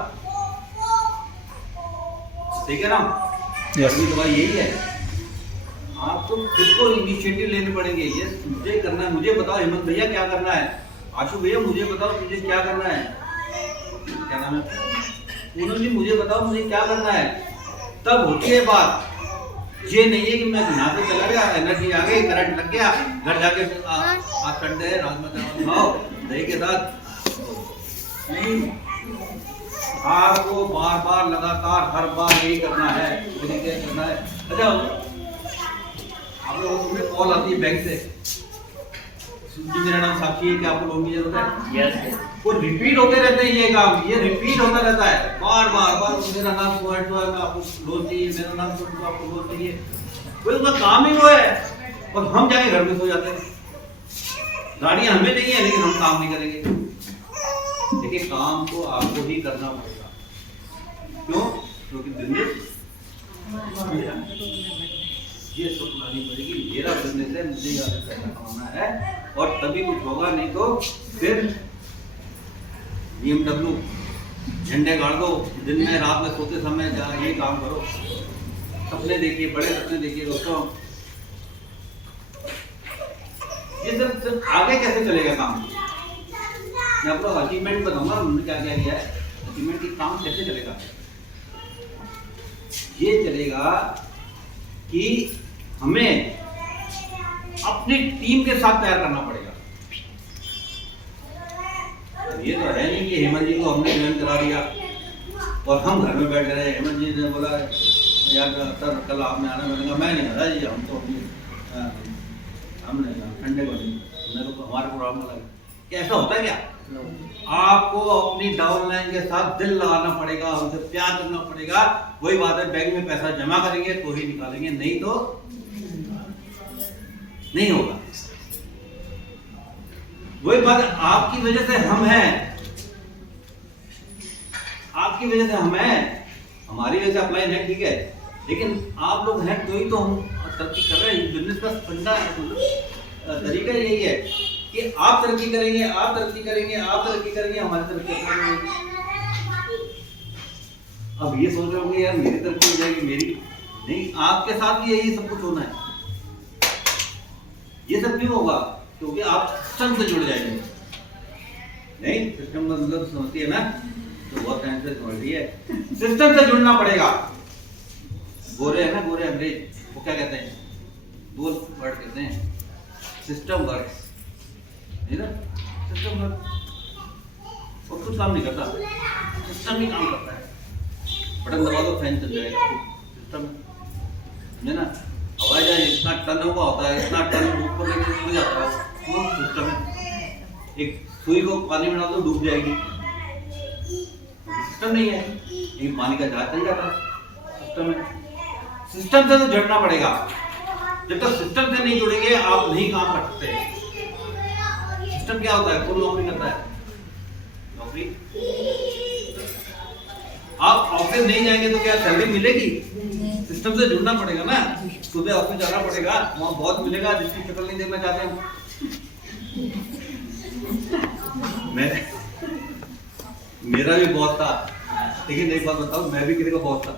ठीक है ना? अगली दवाई यही है, आपको खुद को इनिशिएटिव लेने पड़ेंगे। ये मुझे करना है, मुझे बताओ हेमंत भैया क्या करना है, आशु भैया मुझे बताओ मुझे क्या करना है, क्या नाम है, पूनम जी मुझे बताओ मुझे क्या करना है। तब होती है बात। ये नहीं है कि मैं यहाँ से चला गया, एनर्जी आ गई, करंट लग गया, घर जाके आज संडे है, राजमा चावल खाओ दही के साथ। नहीं, आपको बार बार लगातार हर बार यही करना है, मुझे क्या करना है। अच्छा, आप लोगों को तुम्हें कॉल आती है बैंक से, जी मेरा नाम साक्षी है, क्या आपको लोन की जरूरत है? यस। वो रिपीट होते रहते हैं, ये काम ये रिपीट होता रहता है बार बार मेरा नाम सोहन है, मैं आपको लोन चाहिए, मेरा नाम सोहन है, आपको लोन चाहिए। कोई उसका काम ही वो है और हम जाके घर में सो जाते हैं। गाड़ियां हमें नहीं है लेकिन हम काम नहीं करेंगे। देखिए, काम को आपको ही करना पड़ेगा। क्यों? क्योंकि बिजनेस ये सोच लानी पड़ेगी, मेरा बिजनेस है, मुझे यहाँ से पैसा कमाना है और तभी कुछ होगा, नहीं तो फिर BMW झंडे गाड़ दो, दिन में रात में सोते समय ये काम करो। सपने देखिए, बड़े सपने देखिए दोस्तों। ये सब आगे कैसे चलेगा काम? मैं आपको अचीवमेंट बताऊंगा हमने क्या क्या किया है। अचीवमेंट की काम कैसे चलेगा? ये चलेगा कि हमें अपनी टीम के साथ तैयार करना पड़ेगा। ये तो है नहीं कि हेमंत जी को हमने ज्वाइन करा दिया और हम घर में बैठ गए। हेमंत जी ने बोला यार सर कल आपने आना, मैंने कहा मैं नहीं आ रहा जी, हम तो हमने ठंडे को नहीं, मेरे को हमारे प्रोग्राम में लगा। क्या ऐसा होता है क्या? आपको अपनी डाउनलाइन के साथ दिल लगाना पड़ेगा, उनसे प्यार करना पड़ेगा। वही बात है, बैंक में पैसा जमा करेंगे तो ही निकालेंगे, नहीं तो नहीं होगा। वही बात है, आपकी वजह से हम हैं, आपकी वजह से हम हैं, हमारी वजह से अपलाइन है, ठीक है, लेकिन आप लोग हैं तो ही तो हम तरक्की कर रहे हैं। बिजनेस का फंडा तरीका यही है कि आप तरक्की करेंगे, आप तरक्की करेंगे, आप तरक्की करेंगे, हमारी तरक्की करेंगे। अब ये सोच रहे होंगे यार मेरी तरक्की हो जाएगी, मेरी नहीं, आपके साथ भी यही सब कुछ होना है। ये सब क्यों होगा? क्योंकि आप सिस्टम से जुड़ जाएंगे। नहीं, सिस्टम का मतलब समझती है ना, तो बहुत टाइम से समझ रही है। सिस्टम से जुड़ना पड़ेगा। गोरे है ना, गोरे अंग्रेज, वो क्या कहते हैं? दो वर्ड कहते हैं, सिस्टम वर्क्स, है ना, सिस्टम वर्क और कुछ काम नहीं करता, सिस्टम ही काम करता है। बटन दबा दो फैन चल जाएगा, सिस्टम है ना। हवाई जहाज इतना टन का होता है, इतना टन ऊपर लेके उड़ जाता है, वो सिस्टम है। एक सुई को पानी में डाल दो डूब जाएगी, सिस्टम नहीं है, ये पानी का जहाज चल जाता है सिस्टम में। सिस्टम से तो जुड़ना पड़ेगा, जब तक सिस्टम से नहीं जुड़ेंगे आप नहीं काम कर सकते। सिस्टम क्या होता है, कौन नौकरी करता है, नौकरी। आप ऑफिस नहीं जाएंगे तो क्या सैलरी मिलेगी, सिस्टम से जुड़ना पड़ेगा ना। सुबह ऑफिस जाना पड़ेगा, वहाँ बहुत मिलेगा जिसकी शक्ल नहीं देखना चाहते हम। मेरा भी बहुत था, लेकिन एक बात बताऊं, मैं भी किसी का बहुत था।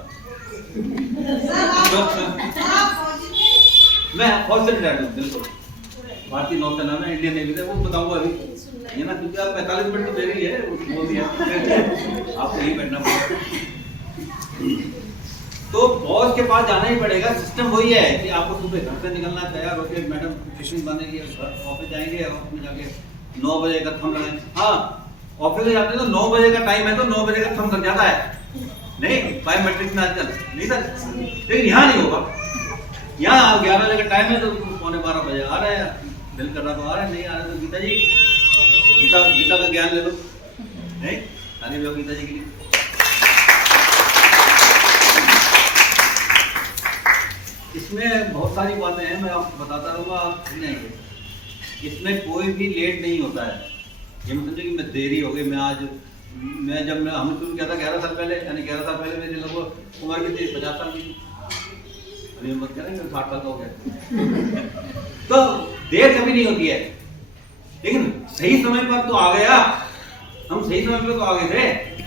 मैं फौज से रिटायर्ड हूँ, बिल्कुल भारतीय नौसेना में, इंडियन नेवी से। वो बताऊंगा अभी ये ना, क्योंकि आप 45 मिनट तो दे रही है, बोल दिया आपको यही बैठना पड़ेगा। तो बॉस के पास जाना ही पड़ेगा। सिस्टम वही है कि आपको सुबह घर से निकलना तैयार होकर मैडम टिफिन बनेगी, ऑफिस जाएंगे, ऑफिस में जाके 9 बजे का थम लगाएंगे। हाँ, ऑफिस में जाते हैं तो 9 बजे का टाइम है तो 9 बजे का थम लग जाता है, नहीं बायोमेट्रिक में आजकल नहीं सर, लेकिन यहाँ नहीं होगा। यहाँ 11 बजे का टाइम है तो 11:15 बजे आ रहे हैं, दिल कर रहा तो आ रहे हैं, नहीं आ रहे तो गीता जी, गीता का ज्ञान ले लो, नहीं आने भी गीता जी के लिए। इसमें बहुत सारी बातें हैं, मैं आपको बताता रहूँगा, आप समझ जाएंगे। इसमें कोई भी लेट नहीं होता है। ये मतलब कि मैं देरी हो गई, मैं जब मैं हमने शुरू किया था 11 साल पहले, यानी 11 साल पहले मेरी लगभग उम्र की थी 50 साल की थी, अभी मत करें 60 साल का हो गया। तो देर कभी नहीं होती है, लेकिन सही समय पर तो आ गया, हम सही समय पर तो आ गए थे।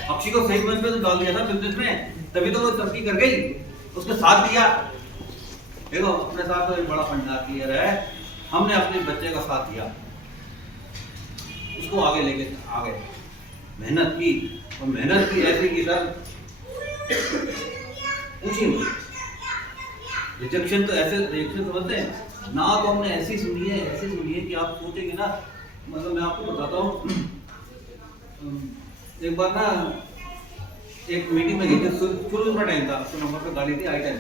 अक्षय को सही समय पर तो डाल दिया था बिजनेस में, तभी तो वो तरक्की कर गई, उसके साथ दिया। देखो अपने साथ तो एक बड़ा फंडा क्लियर है, हमने अपने बच्चे का साथ दिया, उसको आगे लेके आ गए, मेहनत की, और मेहनत की ऐसी की सर पूछिए नहीं। रिजेक्शन तो ऐसे रिजेक्शन समझते हैं ना, तो हमने ऐसी सुनी है कि आप सोचेंगे ना। मतलब मैं आपको बताता हूँ, एक बार ना एक मीटिंग में गई थी, शुरू का टाइम था, उसके नंबर पे गाड़ी थी i10,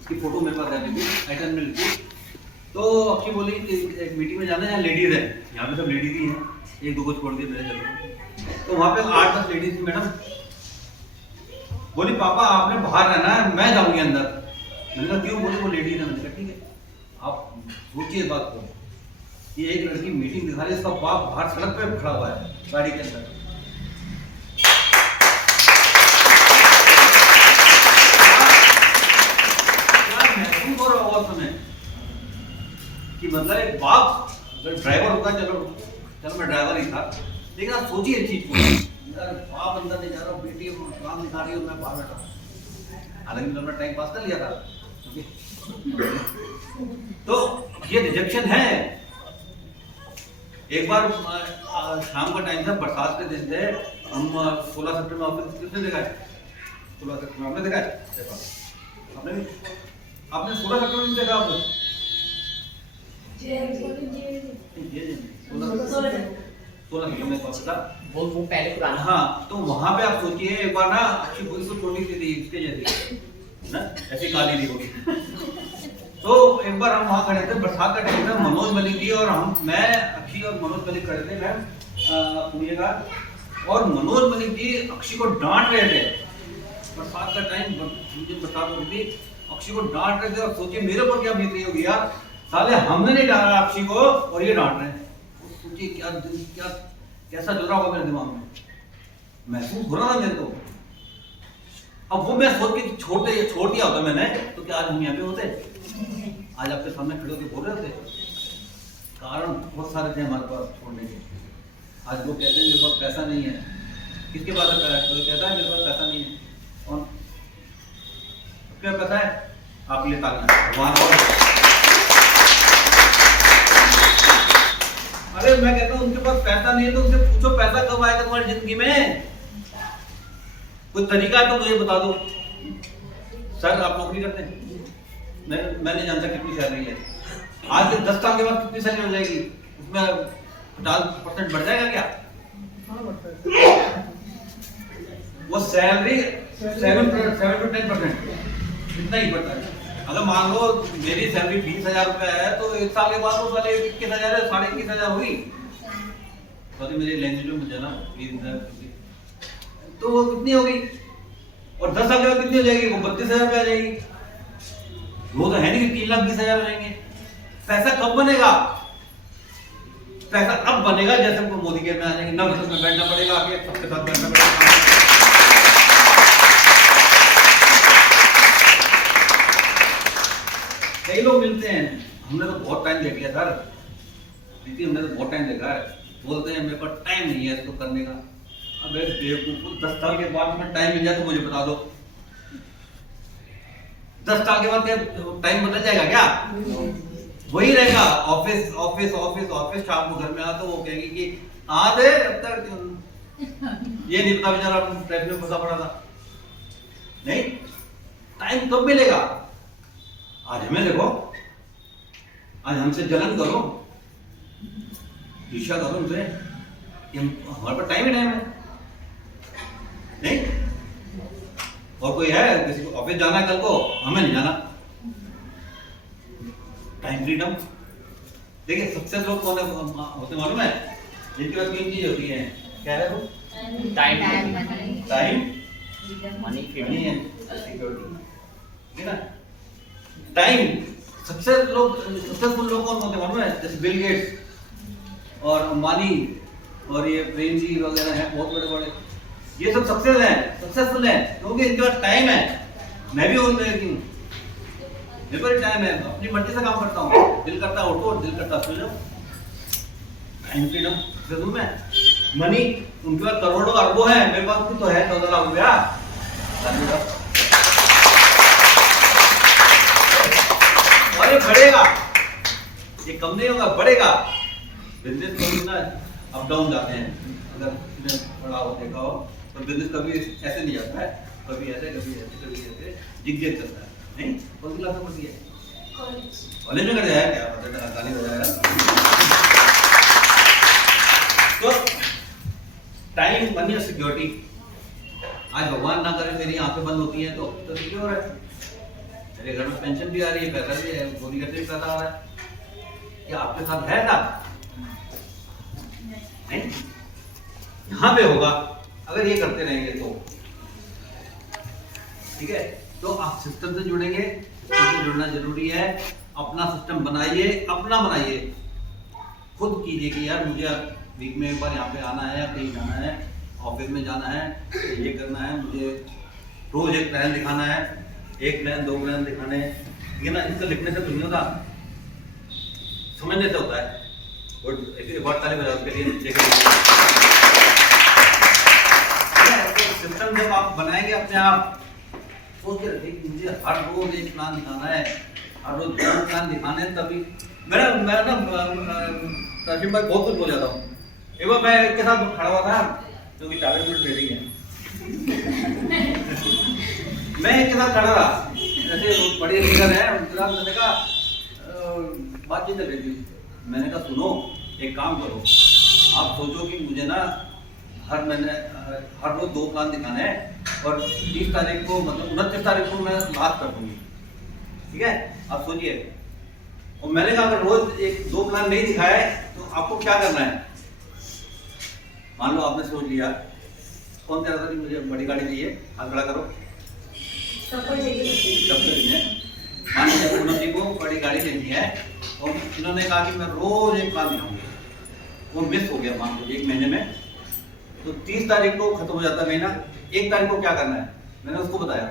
उसकी फोटो मेरे पास रहती थी, i10 में लिखी। तो अक्षय बोली कि एक मीटिंग में जाना है, यहाँ लेडीज है, यहाँ पे सब लेडीज ही हैं, एक दो को छोड़ दिए मेरे घर। तो वहाँ पे 8-10 लेडीज थी मैडम। बोली पापा आपने बाहर रहना है, मैं जाऊंगी अंदर। मैंने कहा क्यों? बोले वो लेडीज है। मैंने कहा ठीक है, आप सोचिए बात को, ये एक लड़की मीटिंग दिखा रही है, इसका बाप बाहर सड़क पे खड़ा हुआ है गाड़ी के अंदर। क्या महसूस हो रहा होगा समय कि मतलब एक बाप, अगर ड्राइवर होता चलो मैं ड्राइवर ही था, लेकिन आप सोचिए इस चीज को, बाप अंदर नहीं जा रहा, बेटी काम दिखा रही है, मैं बाहर बैठा हूँ। हालांकि मैंने टाइम पास कर लिया था। तो ये रिजेक्शन है। एक बार शाम का टाइम था, बरसात के दिन थे, हम 16 सेक्टर में ऑफिस किसने देखा है? 16 सेक्टर में आपने देखा है? आपने 16 सेक्टर में देखा? आपने 16 में कौन सा? वो पहले पुराना। हाँ, तो वहां पे आप सोचिए, एक बार ना अच्छी पूरी तो छोटी सी थी, इसके जैसी ना, ऐसी काली थी होगी। तो एक बार हम वहाँ खड़े थे, बरसात का टाइम था, मनोज मलिक जी और हम, मैं, अक्षय और मनोज मलिक खड़े थे मैम, सुनिएगा। और मनोज मलिक जी अक्षय को डांट रहे थे, बरसात का टाइम, मुझे बरसात हो थी, अक्षय को डांट रहे थे। और सोचिए मेरे ऊपर क्या बीत रही होगी यार, साले हमने नहीं डांटा अक्षय को और ये डांट रहे हैं। सोचिए क्या कैसा चल रहा होगा मेरे दिमाग में, महसूस हो रहा था मेरे को। अब वो मैं सोच के छोड़ दिया होता मैंने, तो क्या आज हम यहाँ पे होते? आज आपके सामने खड़े होकर बोल रहे होते? कारण बहुत सारे थे हमारे पास छोड़ने के। आज वो कहते हैं मेरे पास पैसा नहीं है, किसके पास है? कोई कहता है मेरे पास पैसा नहीं है, और क्या पैसा है? आप लिए ताकना। अरे मैं कहता हूँ उनके पास पैसा नहीं है तो उनसे पूछो पैसा कब आएगा तुम्हारी जिंदगी में, कोई तरीका है तो मुझे बता दो। सर आप नौकरी करते हैं? मैं नहीं जानता कितनी सैलरी है, आज से 10 साल के बाद कितनी सैलरी हो जाएगी, उसमें 50% बढ़ जाएगा क्या? वो सैलरी 7 to 10% इतना ही बढ़ता है। अगर मान लो मेरी सैलरी 20,000 रुपये है तो 1 साल के बाद वो साले 21,000 है, 21,500 हुई। सॉरी मेरी लैंग्वेज में मुझे ना प्लीज तो वो कितनी होगी, और 10 साल के बाद कितनी हो जाएगी, वो 32,000 पे आ जाएगी। वो तो है नहीं कि 3,20,000 हो जाएंगे। पैसा कब बनेगा? पैसा अब बनेगा जैसे हमको मोदी केयर में आ जाएंगे, ना बस में बैठना पड़ेगा, आगे सबके साथ बैठना पड़ेगा। कई लोग मिलते हैं, हमने तो बहुत टाइम देख लिया सर, दीदी हमने तो बहुत टाइम देखा है, बोलते हैं मेरे पास टाइम नहीं है इसको करने का। अबे बेवकूफ, 10 साल के बाद में टाइम मिल जाए तो मुझे बता दो। 10 साल के बाद क्या टाइम बदल जाएगा क्या? वही रहेगा, ऑफिस ऑफिस ऑफिस ऑफिस। शाम को घर में आ तो वो कहेगी कि आ दे, अब तक ये नहीं पता बेचारा ट्रैफिक में फंसा पड़ा था। नहीं, टाइम कब मिलेगा? आज हमें देखो, आज हमसे जलन करो, ईर्ष्या करो हमसे, हमारे पास टाइम ही टाइम है नहीं। और कोई है किसी को ऑफिस जाना है कल को, हमें नहीं जाना, टाइम फ्रीडम। देखिए सक्सेस लोग कौन होते मालूम है? जिनके पास 3 चीज होती है, क्या है वो? Time, money, freedom and security, ठीक है ना? टाइम, सक्सेसफुल लोग कौन होते मालूम है? जैसे बिल गेट्स और अंबानी और ये प्रेम जी वगैरह हैं, बहुत बड़े बड़े, ये सब सक्सेसफुल हैं क्योंकि इनके पास टाइम है। मैं भी हूँ, मेरे पास टाइम है, अपनी मर्जी से काम करता हूँ, दिल करता है उठो, दिल करता सो जाओ। टाइम फ्रीडम जरूर में। मनी, उनके पास करोड़ों अरबों हैं, मेरे पास भी तो है 14 लाख रुपया। और ये बढ़ेगा, ये कम नहीं होगा, बढ़ेगा। बिजनेस कभी ना अप डाउन जाते हैं, अगर पढ़ा हो देखा हो तो बिजनेस कभी ऐसे नहीं जाता है, कभी ऐसे कभी ऐसे कभी ऐसे जिग-जैग चलता है। नहीं, कौन सी क्लास में पढ़ती है? कॉलेज में कर जाए क्या पता है, गाली हो जाएगा। तो टाइम, मनी और सिक्योरिटी, आज भगवान ना करे मेरी आंखें बंद होती हैं तो सिक्योर है, मेरे घर में पेंशन भी आ रही है, पैसा भी है, गोली करते भी पैसा आ रहा है। क्या आपके साथ है ना? नहीं, यहाँ पे होगा अगर ये करते रहेंगे तो, ठीक है। तो आप सिस्टम से जुड़ेंगे, सिस्टम से जुड़ना जरूरी है। अपना सिस्टम बनाइए, अपना बनाइए, खुद कीजिए कि यार मुझे वीक में एक बार यहाँ पे आना है, कहीं जाना है, ऑफिस में जाना है, ये करना है, मुझे रोज एक प्लान दिखाना है, 1 प्लान 2 प्लान दिखाने हैं, ये ना इसको लिखने से कुछ नहीं होता, समझने से होता है। और एक बार ताली बजाओ उसके लिए। सिस्टम जब आप बनाएंगे अपने आप, सोच के रखिए कि मुझे हर रोज एक प्लान दिखाना है, हर रोज 2 प्लान दिखाने हैं, तभी मैं ना तर्जुम भाई बहुत कुछ बोल जाता हूँ। एक बार मैं एक के साथ खड़ा हुआ था जो कि टारगेट में ट्रेडिंग है, मैं एक के साथ खड़ा रहा, ऐसे बड़े लीडर हैं उनके साथ, मैंने कहा बातचीत चल रही थी, मैंने कहा सुनो एक काम करो, आप सोचो कि मुझे ना हर महीने हर रोज 2 प्लान दिखाने हैं और 30 तारीख को मतलब 29 तारीख को मैं बात कर दूंगी, ठीक है? आप सोचिए। और मैंने कहा अगर रोज 1-2 प्लान नहीं दिखाए तो आपको क्या करना है? मान लो आपने सोच लिया, कौन कह रहा था कि मुझे बड़ी गाड़ी चाहिए, हाथ खड़ा करो। सबको चाहिए। मान लीजिए पूनम जी को बड़ी गाड़ी लेनी है और इन्होंने कहा कि मैं रोज एक प्लान दिखाऊंगी, वो मिस हो गया मान लीजिए 1 महीने में, तो 30 तारीख को खत्म हो जाता महीना। 1 तारीख को क्या करना है मैंने उसको बताया।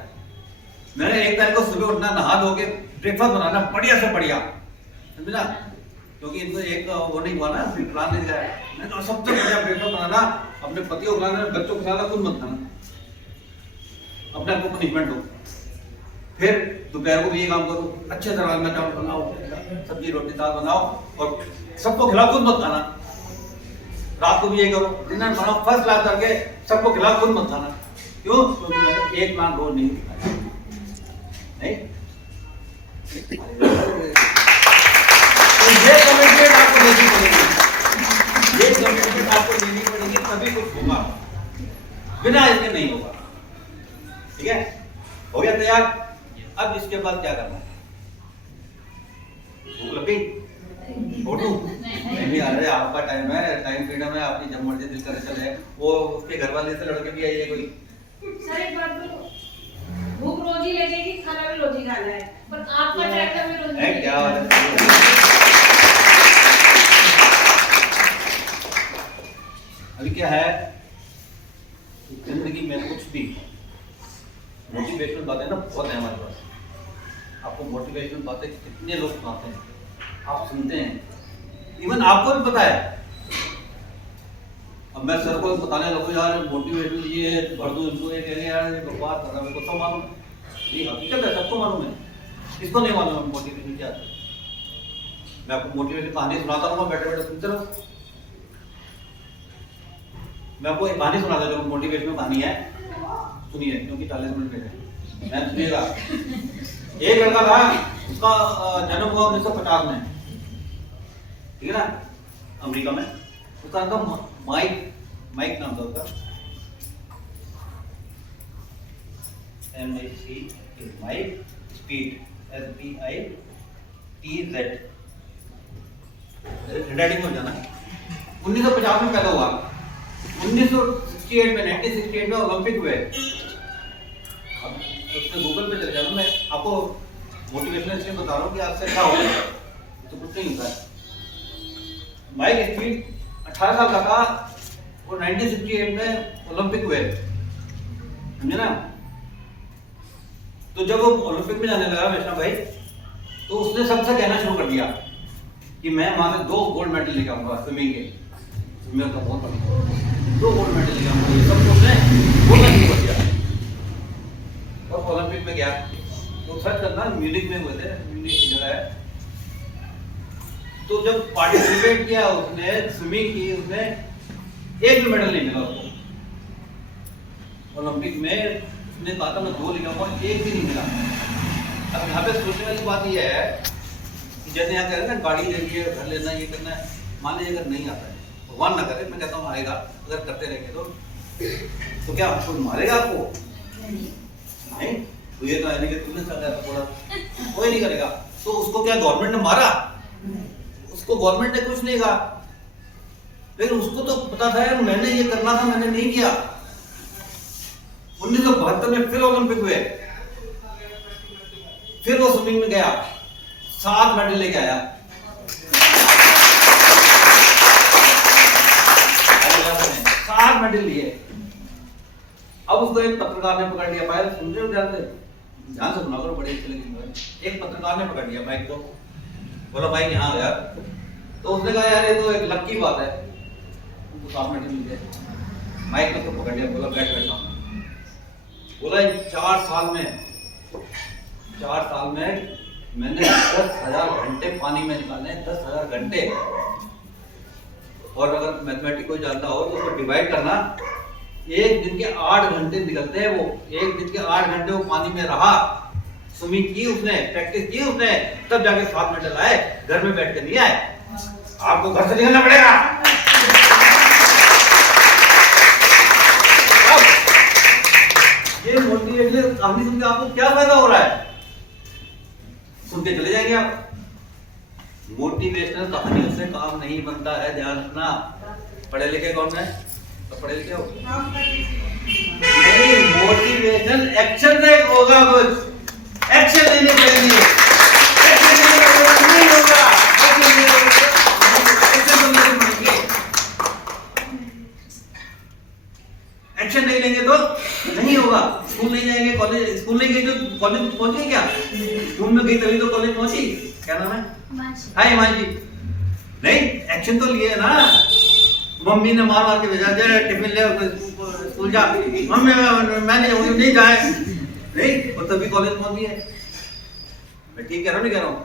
मैंने 1 तारीख को सुबह उठना, नहा धो के ब्रेकफास्ट बनाना बढ़िया से बढ़िया, समझा? क्योंकि इनको एक वो नहीं हुआ ना, प्लान नहीं दिखाया। मैंने तो सबसे बढ़िया ब्रेकफास्ट बनाना, अपने पति को खिलाना, बच्चों को खिलाना, खुद मत खाना, अपने आप को पनिशमेंट दो। फिर दोपहर को भी ये काम करो, अच्छे से राजमा चावल बनाओ, सब्जी रोटी दाल बनाओ और सबको खिलाओ, खुद मत खाना। रात को भी ये करो, डिनर बनाओ फर्स्ट क्लास करके, सबको खिलाओ, खुद मत खाना। क्यों? क्योंकि मैंने एक प्लान रोज नहीं दिखाया। नहीं, तो ये कमिटमेंट आपको देनी पड़ेगी, ये कमिटमेंट आपको देनी पड़ेगी, तभी कुछ होगा, बिना इसके नहीं होगा। ठीक है, हो गया तैयार? अब इसके बाद क्या करना है? भूख लग गई? फोटो नहीं आ रहे, आपका टाइम है, टाइम फ्रीडम है, आपकी जब मर्जी दिल करे चले। वो उसके घर वाले से लड़के भी आइए कोई। सर एक बात बोलो, भूख रोज ही लगेगी, खाना भी रोज ही खाना है, पर आपका ट्रैक्टर में रोज है क्या बात है। अभी क्या है जिंदगी में, कुछ भी मोटिवेशनल बातें ना बहुत है हमारे पास। आपको मोटिवेशनल बातें कितने लोग सुनाते हैं, आप सुनते हैं, इवन आपको भी पता है। अब मैं सर को बताने लगूं यार मोटिवेशनल ये भर दूं इनको, ये कहेंगे यार ये बकवास कर रहा है, मेरे को सब मालूम। ये हकीकत है, सबको मालूम है, इसको नहीं मालूम है मोटिवेशन क्या है। मैं आपको मोटिवेशन कहानी सुनाता रहूंगा, बैठे बैठे सुनते रहो। मैं आपको एक कहानी सुनाता हूं, जो मोटिवेशनल कहानी है, सुनिए, क्योंकि 40 मिनट में है, मैं सुनिएगा। एक लड़का था, उसका जन्म हुआ 1950 में, ठीक है ना, अमेरिका में। उसका नाम था माइक नाम था उसका, MIC, mic speed, SPITZ, handwriting में जाना। 1950 में पैदा हुआ। 1968 में ओलंपिक हुए। अब उसमें गूगल पे चले जाना, मैं आपको मोटिवेशनल इसलिए बता रहा हूँ कि आपसे क्या होगा, तो कुछ नहीं होता है। माइक स्पीड 18 साल का था, वो 1968 में ओलंपिक हुए, समझे ना। तो जब वो ओलंपिक में जाने लगा वैष्णव भाई, तो उसने सबसे कहना शुरू कर दिया कि मैं वहां से 2 गोल्ड मेडल लेके आऊंगा स्विमिंग के। स्विमिंग का बहुत बड़ा 2 गोल्ड मेडल लेके आऊंगा, ये सब उसने बोलना शुरू कर दिया। और ओलंपिक में गया, तो सर्च करना, म्यूनिक में हुए थे, म्यूनिक की जगह है। तो जब पार्टिसिपेट किया उसने, स्विमिंग की, उसने एक भी मेडल नहीं मिला उसको ओलंपिक में। उसने कहा था मैं 2 लेके आऊंगा, एक भी नहीं मिला। अब यहाँ पे सोचने वाली बात यह है कि जैसे यहाँ कह रहे हैं ना, गाड़ी लेनी है, घर लेना, ये करना है, मान लीजिए अगर नहीं आता है, भगवान ना करे, मैं कहता हूँ आएगा, अगर करते रहेंगे तो क्या कोई मारेगा आपको? नहीं, तो ये तो है नहीं कि तुमने थोड़ा कोई नहीं करेगा। तो उसको क्या गवर्नमेंट ने मारा? उसको गवर्नमेंट ने कुछ नहीं कहा, लेकिन उसको तो पता था यार मैंने ये करना था, मैंने नहीं किया। 1972 में फिर ओलंपिक हुए, फिर वो स्विमिंग में गया, 7 मेडल लेके आया। 7 मेडल लिए। अब उसको एक पत्रकार ने पकड़ लिया, भाई सुन रहे हो ध्यान से सुना करो, बड़े अच्छे लगे। एक पत्रकार ने पकड़ लिया माइक को, बोला भाई यहाँ यार। तो उसने कहा यार ये तो एक लक की बात है, उनको 7 मेडल मिल गए। माइक ने तो पकड़ लिया, बोला बैठ बैठा। बोला 4 साल में मैंने 10,000 घंटे पानी में निकाले, 10,000 घंटे। और अगर मैथमेटिक्स कोई जानता हो तो उसको डिवाइड करना, एक दिन के 8 घंटे निकलते हैं वो, एक दिन के 8 घंटे वो पानी में रहा, स्विमिंग की उसने, प्रैक्टिस की उसने, तब जाके 7 मेडल आए। घर में बैठ के नहीं आए, आपको घर से निकलना पड़ेगा। अब ये मोटिवेशनल कहानी सुन के आपको क्या फायदा हो रहा है? सुन के चले जाएंगे आप। मोटिवेशनल कहानियों से काम नहीं बनता है, ध्यान रखना। पढ़े लिखे कौन है? तो पढ़े लिखे हो नहीं, मोटिवेशनल एक्शन से होगा, कुछ एक्शन लेने पड़ेंगे। एक्शन लेने नहीं होगा, एक्शन नहीं लेंगे तो नहीं होगा। स्कूल नहीं जाएंगे, कॉलेज, स्कूल नहीं गए तो कॉलेज पहुंचे क्या? स्कूल में गई तभी तो कॉलेज पहुंची। क्या नाम है? हाय हिमांशी। नहीं, एक्शन तो लिए ना। मम्मी ने मार के भेजा, दे टिफिन ले स्कूल जा। मम्मी मैं नहीं जाए, नहीं, और तभी कॉलेज पहुंची है। मैं ठीक कह रहा हूँ, नहीं कह रहा हूँ?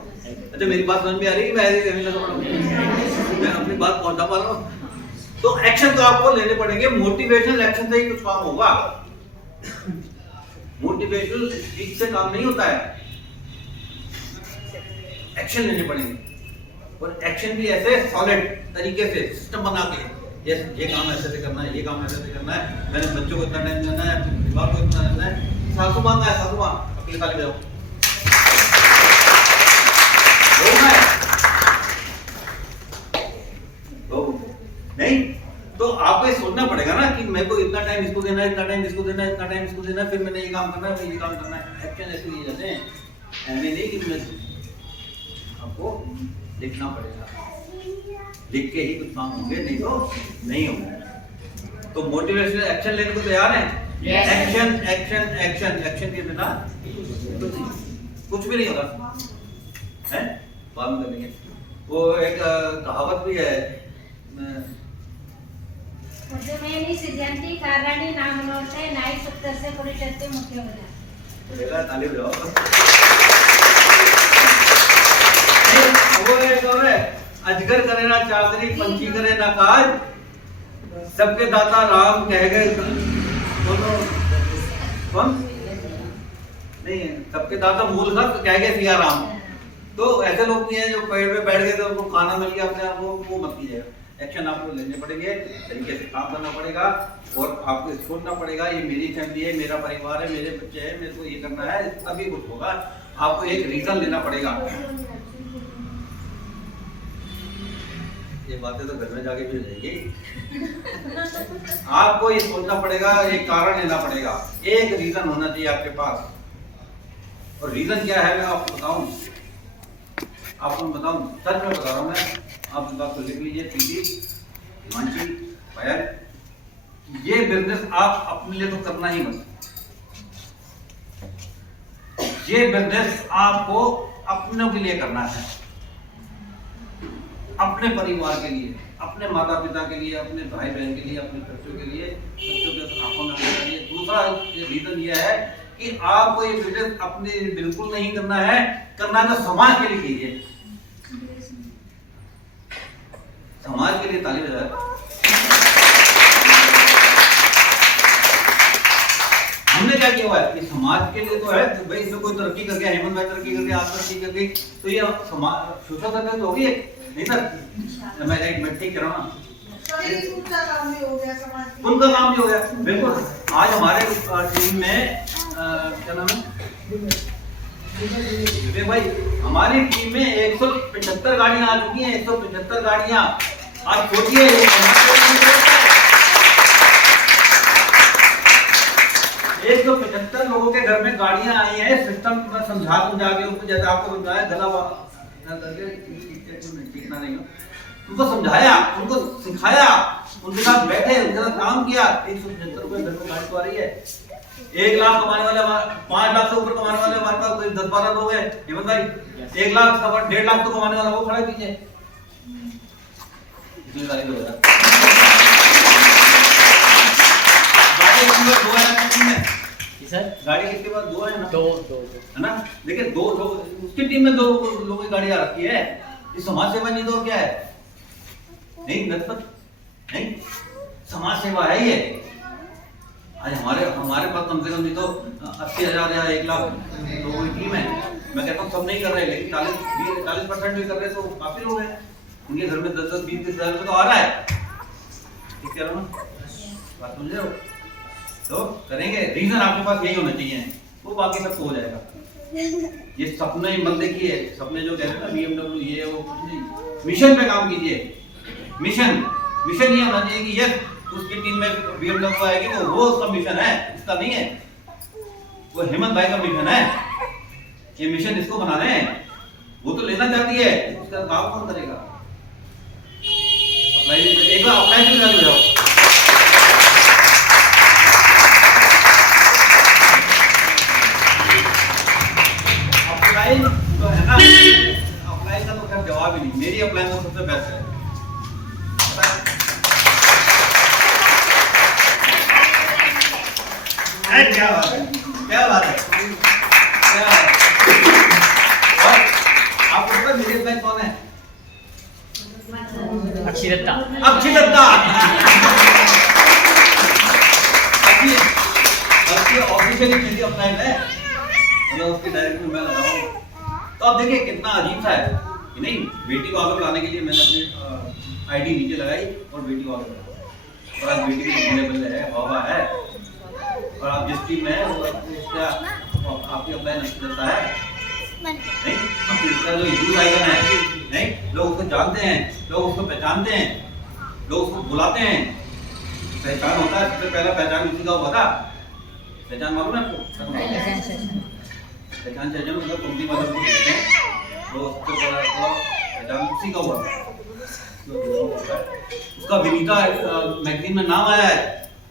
अच्छा मेरी बात समझ में आ रही है कि मैं अपनी बात पहुंचा पा रहा हूँ? तो एक्शन तो आपको लेने पड़ेंगे, मोटिवेशनल एक्शन से ही कुछ काम होगा। मोटिवेशनल स्पीच से काम नहीं होता है, एक्शन लेने पड़ेंगे। और एक्शन भी ऐसे सॉलिड तरीके से सिस्टम बना के, ये काम ऐसे से करना है, ये काम ऐसे से करना है, मैंने बच्चों को इतना टाइम देना है, परिवार को इतना देना है। सासू माँ का है, सासू माँ अपनी खाली जाओ, आपको ये सोचना पड़ेगा ना कि मेरे को इतना टाइम इसको देना है, इतना टाइम इसको देना है, इतना टाइम इसको देना है, फिर मैंने ये काम करना है, फिर ये काम करना है। एक्शन ऐसे लिए जाते हैं, ऐसे नहीं कि मैं आपको लिखना पड़ेगा, लिख के ही कुछ काम होंगे, नहीं तो नहीं होंगे। तो मोटिवेशनल एक्शन लेने को तैयार हैं? एक्शन एक्शन एक्शन एक्शन के बिना कुछ भी नहीं होगा, है? बाद में करेंगे। वो एक कहावत भी है, उद्यमेनी सिद्ध्यन्ति कार्याणि न मनोरथे नाहि सुप्तस्य परिषत्ते मुख्यमना। देखा, ताली बजाओ। वो एक और है, अजगर करे ना चाकरी, पंछी करे ना काज, सबके दाता राम कह गए। कौन? नहीं, सबके दाता मूल था, कह गए सिया राम। तो ऐसे लोग भी हैं जो पेड़ पे बैठ गए थे, उनको खाना मिल गया अपने आप, वो मत कीजिएगा। एक्शन आपको लेने पड़ेंगे, तरीके से काम करना पड़ेगा और आपको सोचना पड़ेगा ये मेरी फैमिली है, मेरा परिवार है, मेरे बच्चे हैं, मेरे को ये करना है, तभी कुछ होगा। आपको एक रीजन लेना पड़ेगा। ये बातें तो घर में जाके भी हो जाएगी। आपको ये सोचना पड़ेगा, एक कारण लेना पड़ेगा, एक रीजन होना चाहिए आपके पास। और रीजन क्या है मैं आपको बताऊं, आपको बताऊं, सच में बता रहा हूं मैं। आप इस बात को लिख लीजिए, पीटी, हिमांशी, पायल, ये बिजनेस आप अपने लिए तो करना ही मत। ये बिजनेस आपको अपनों के लिए करना है, अपने परिवार के लिए, अपने माता पिता के लिए, अपने भाई बहन के लिए, अपने बच्चों के लिए, बच्चों के आंखों में आने के लिए। दूसरा रीजन ये है कि आपको ये बिजनेस अपने लिए बिल्कुल नहीं करना है, करना है तो समाज के लिए कीजिए। समाज के लिए ताली बजाए। हमने क्या किया हुआ है कि समाज के लिए तो है, तो भाई इसमें कोई तरक्की कर गया, हेमंत भाई तरक्की कर गया, आप तरक्की कर गई, तो ये समाज सोशल सर्विस तो होगी नहीं सर? मैं राइट, मैं ठीक कह रहा हूँ ना? उनका काम भी हो गया, समाज की उनका काम भी हो गया, बिल्कुल। आज हमारे टीम में क्या नाम है विवेक भाई, हमारी टीम में 175 गाड़ियां आ चुकी हैं, 175 गाड़ियां। आप सोचिए 175 लोगों के घर में गाड़ियां आई हैं। सिस्टम में समझा के उनको, जैसे आपको समझाया, गला सीखना नहीं हो, उनको समझाया, उनको सिखाया, उनके साथ बैठे, उनके साथ काम किया। 175 रुपए घर में गाड़ी तो आ रही है। 1 लाख कमाने वाले, 5 लाख से ऊपर कमाने वाले हमारे पास कोई 10-12 लोग हैं। हेमंत भाई, 1 लाख, 1.5 लाख तो कमाने वाला वो खड़ा कीजिए। इतनी सारी लोग हैं। गाड़ी कितनी बार 2 है सर? गाड़ी कितनी बार 2 है ना? 2 है ना? देखिए 2 लोग, उसकी टीम में 2 लोगों की गाड़ी आ रखी है। ये समाज सेवा नहीं तो क्या है? नहीं नस्बत नहीं, समाज सेवा है ये। आज हमारे पास कम से कम नहीं तो 80,000 या 1 लाख लोगों की टीम है। मैं कहता हूँ सब नहीं कर रहे, लेकिन 40% भी कर रहे तो काफी लोग हैं। उनके घर में 10-10, 20-20 हज़ार रुपये तो आ रहा है। ठीक कह रहा हूँ ना? बात समझ रहे हो? तो करेंगे। रीजन आपके पास यही होना चाहिए, वो बाकी सब हो जाएगा। ये सपने मत देखिए, सपने जो कहते हैं ना BMW ये वो, कुछ नहीं। मिशन पे काम कीजिए। मिशन ये होना चाहिए कि यस उसकी टीम में BMW आएगी तो वो उसका मिशन है, इसका नहीं है। वो हेमंत भाई का मिशन है, ये मिशन इसको बनाने हैं। वो तो लेना चाहती है, उसका काम कौन करेगा? एक बार अप्लाई भी कर जाओ। अप्लाई तो है ना, अप्लाई का तो खैर जवाब ही नहीं। मेरी अप्लाई तो सबसे बेस्ट है। क्या बात है, क्या बात है, क्या है? और आपको पता है मेरे बैंक कौन है? अक्षिदत्ता। ऑफिशियली मेरी अप्लाई है, मतलब उसकी डायरेक्ट में मैं लगाऊं। तो आप देखिए कितना अजीब सा है कि नहीं, बेटी को आगे बढ़ाने के लिए मैंने अपनी आईडी नीचे लगाई और बेटी को आगे बढ़ाया। और आज बेटी को अवेलेबल है, हवा है, और आप जिस टीम में है वो उसका आपकी अप्लाई नहीं करता है। नहीं, आपकी इसका जो यूज आइकन है, नहीं, लोग उसको जानते हैं, लोग उसको पहचानते हैं, लोग उसको बुलाते हैं। पहचान होता है, सबसे पहला पहचान उसी का हुआ था। पहचान मालूम है आपको? पहचान सेशन मतलब कुंती मतलब को कहते हैं, तो सबसे पहला तो पहचान उसी का हुआ था। उसका विनीता मैगजीन में नाम आया है।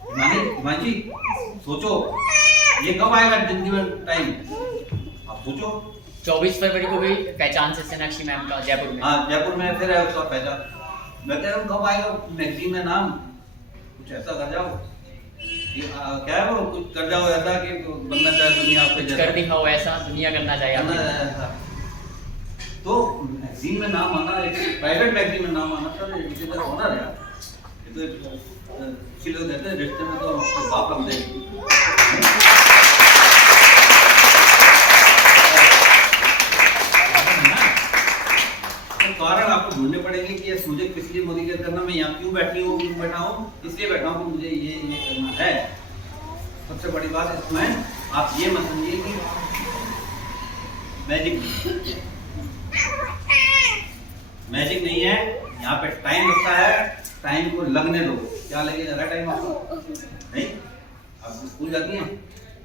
हिमांशी सोचो ये कब आएगा जिंदगी में टाइम, आप सोचो। 24 फरवरी को भी पहचान से सोनाक्षी मैम का जयपुर में। हाँ जयपुर में फिर है उसका पहचान। मैं कह रहा हूँ कब आएगा मैगजीन में नाम, कुछ ऐसा कर जाओ कि क्या है वो कुछ कर जाओ ऐसा कि बनना चाहे दुनिया आपके कुछ जैसा। कर दिखाओ ऐसा दुनिया करना चाहिए करना आपको। ऐसा। तो मैगजीन में नाम आना, एक प्राइवेट मैगजीन में नाम आना सर इसी तरह होना है यार। ये तो किसी लोग कहते हैं रिश्ते में तो बाप लगते हैं। कारण आपको ढूंढने पड़ेंगे कि ये मुझे किस लिए मोदी केयर करना, मैं यहाँ क्यों बैठी हूँ, क्यों बैठा हूँ, इसलिए बैठा हूँ कि मुझे ये करना है। सबसे बड़ी बात इसमें आप ये मत समझिए कि मैजिक नहीं है, यहाँ पे टाइम लगता है, टाइम को लगने दो। क्या लगेगा टाइम आपको? नहीं, आप स्कूल जाती हैं?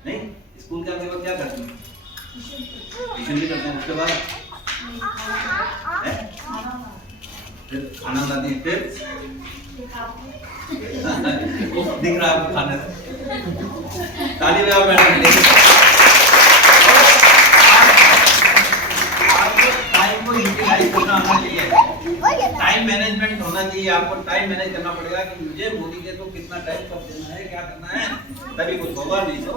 नहीं, स्कूल के बाद क्या करती हैं? ट्यूशन भी करते हैं, उसके बाद फिर खाना बनाती है, फिर दिख रहा है खाने ताली बजाओ मैडम। आपको टाइम को यूटिलाइज करना आना चाहिए, टाइम मैनेजमेंट होना चाहिए। आपको टाइम मैनेज करना पड़ेगा कि मुझे मोदी के तो कितना टाइम कब देना है, क्या करना है, तभी कुछ होगा। नहीं तो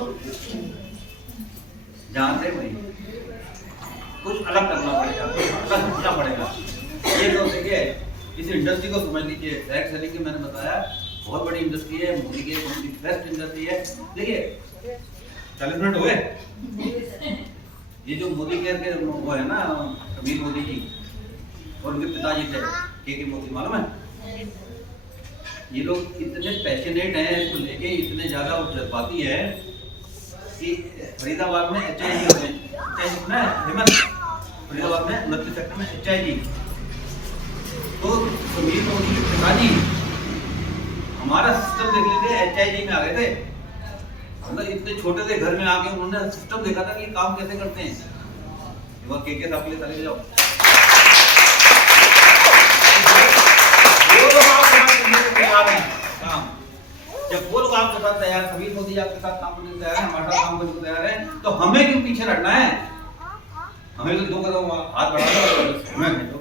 जहाँ से वही कुछ अलग करना पड़ेगा, कुछ अलग ढूंढना पड़ेगा। ये तो देखिए इस इंडस्ट्री को समझ लीजिए। डायरेक्ट सेलिंग की मैंने बताया बहुत बड़ी इंडस्ट्री है, मोदी के बेस्ट इंडस्ट्री है। देखिए 40 मिनट हो गए। ये जो मोदी केयर के वो है ना कबीर मोदी जी और उनके पिताजी थे के मोदी, मालूम है? ये लोग इतने पैशनेट हैं इसको लेके, इतने ज्यादा जज्बाती है कि फरीदाबाद में HIG हो गए, फरीदाबाद में 29 सेक्टर में HIG। तो कबीर मोदी के पिताजी हमारा सिस्टम देख लीजिए, HIG में आ गए थे। मतलब इतने छोटे से घर में आके उन्होंने सिस्टम देखा था कि काम कैसे करते हैं। वो के साहब के लिए ताली बजाओ। जब वो लोग आपके साथ तैयार, कबीर मोदी आपके साथ काम करने तैयार है, हमारे साथ काम करने तैयार है, तो हमें क्यों पीछे हटना है? हमें तो 2 कदम हाथ बढ़ा दो, हमें भेजो।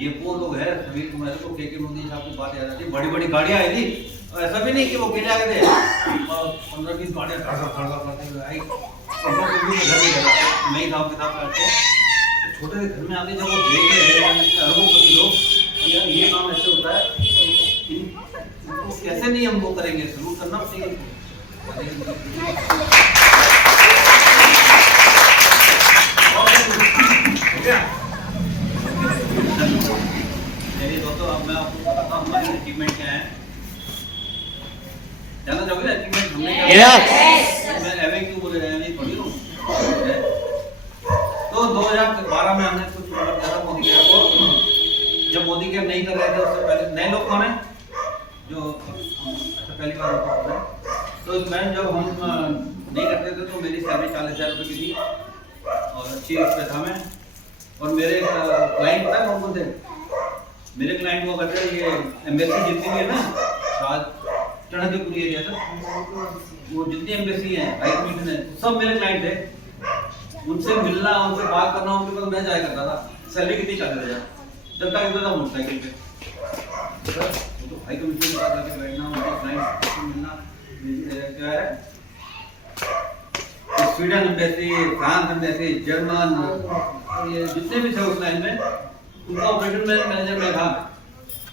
ये वो लोग हैं कबीर कुमार को के मोदी साहब की बात याद आती है। बड़ी बड़ी गाड़ियां आई थी, और ऐसा भी नहीं कि वो अकेले आए थे, 15-20 गाड़ियां धड़का करते हुए आई। मैं ही साहब के साथ बैठे छोटे से घर में आते, जब वो देख रहे हैं अरबों लोग यार ये काम ऐसे होता है, तो कैसे नहीं हम वो करेंगे, सलूट करना चाहिए। चलिए दोस्तों, अब मैं आपको बताता हूँ हमारी अचीवमेंट क्या है। जानना चाहोगे अचीवमेंट हमने क्या किया? मैं एवे क्यों बोले रहे हैं थोड़ी हूँ। तो 2012 में हमने कुछ मतलब किया था मोदी केयर को। जब मोदी केयर नहीं कर रहे थे उससे पहले नए लोग कौन है जो पहली बार होता है, तो इसमें जब हम नहीं करते थे तो मेरी सैलरी 40,000 रुपये की थी और अच्छी उस पे था मैं। और मेरे क्लाइंट पता है कौन कौन थे? मेरे क्लाइंट वो करते हैं ये एम्बेसी जितनी भी है ना, चढ़ातीपुरी एरिया था, वो जितनी एम्बेसी है हाई कमीशन है, सब मेरे क्लाइंट थे। उनसे मिलना, उनसे बात करना, उनके पास मैं जाया करता था। सैलरी कितनी 40,000, जब तक इतना था मोटरसाइकिल पे। तो हाई कमीशन के पास जाके बैठना, उनके क्लाइंट से मिलना, क्या है Sweden embassy, France embassy, German, ये जितने भी थे उस लाइन में, उनका ऑपरेशन मैनेजर में था।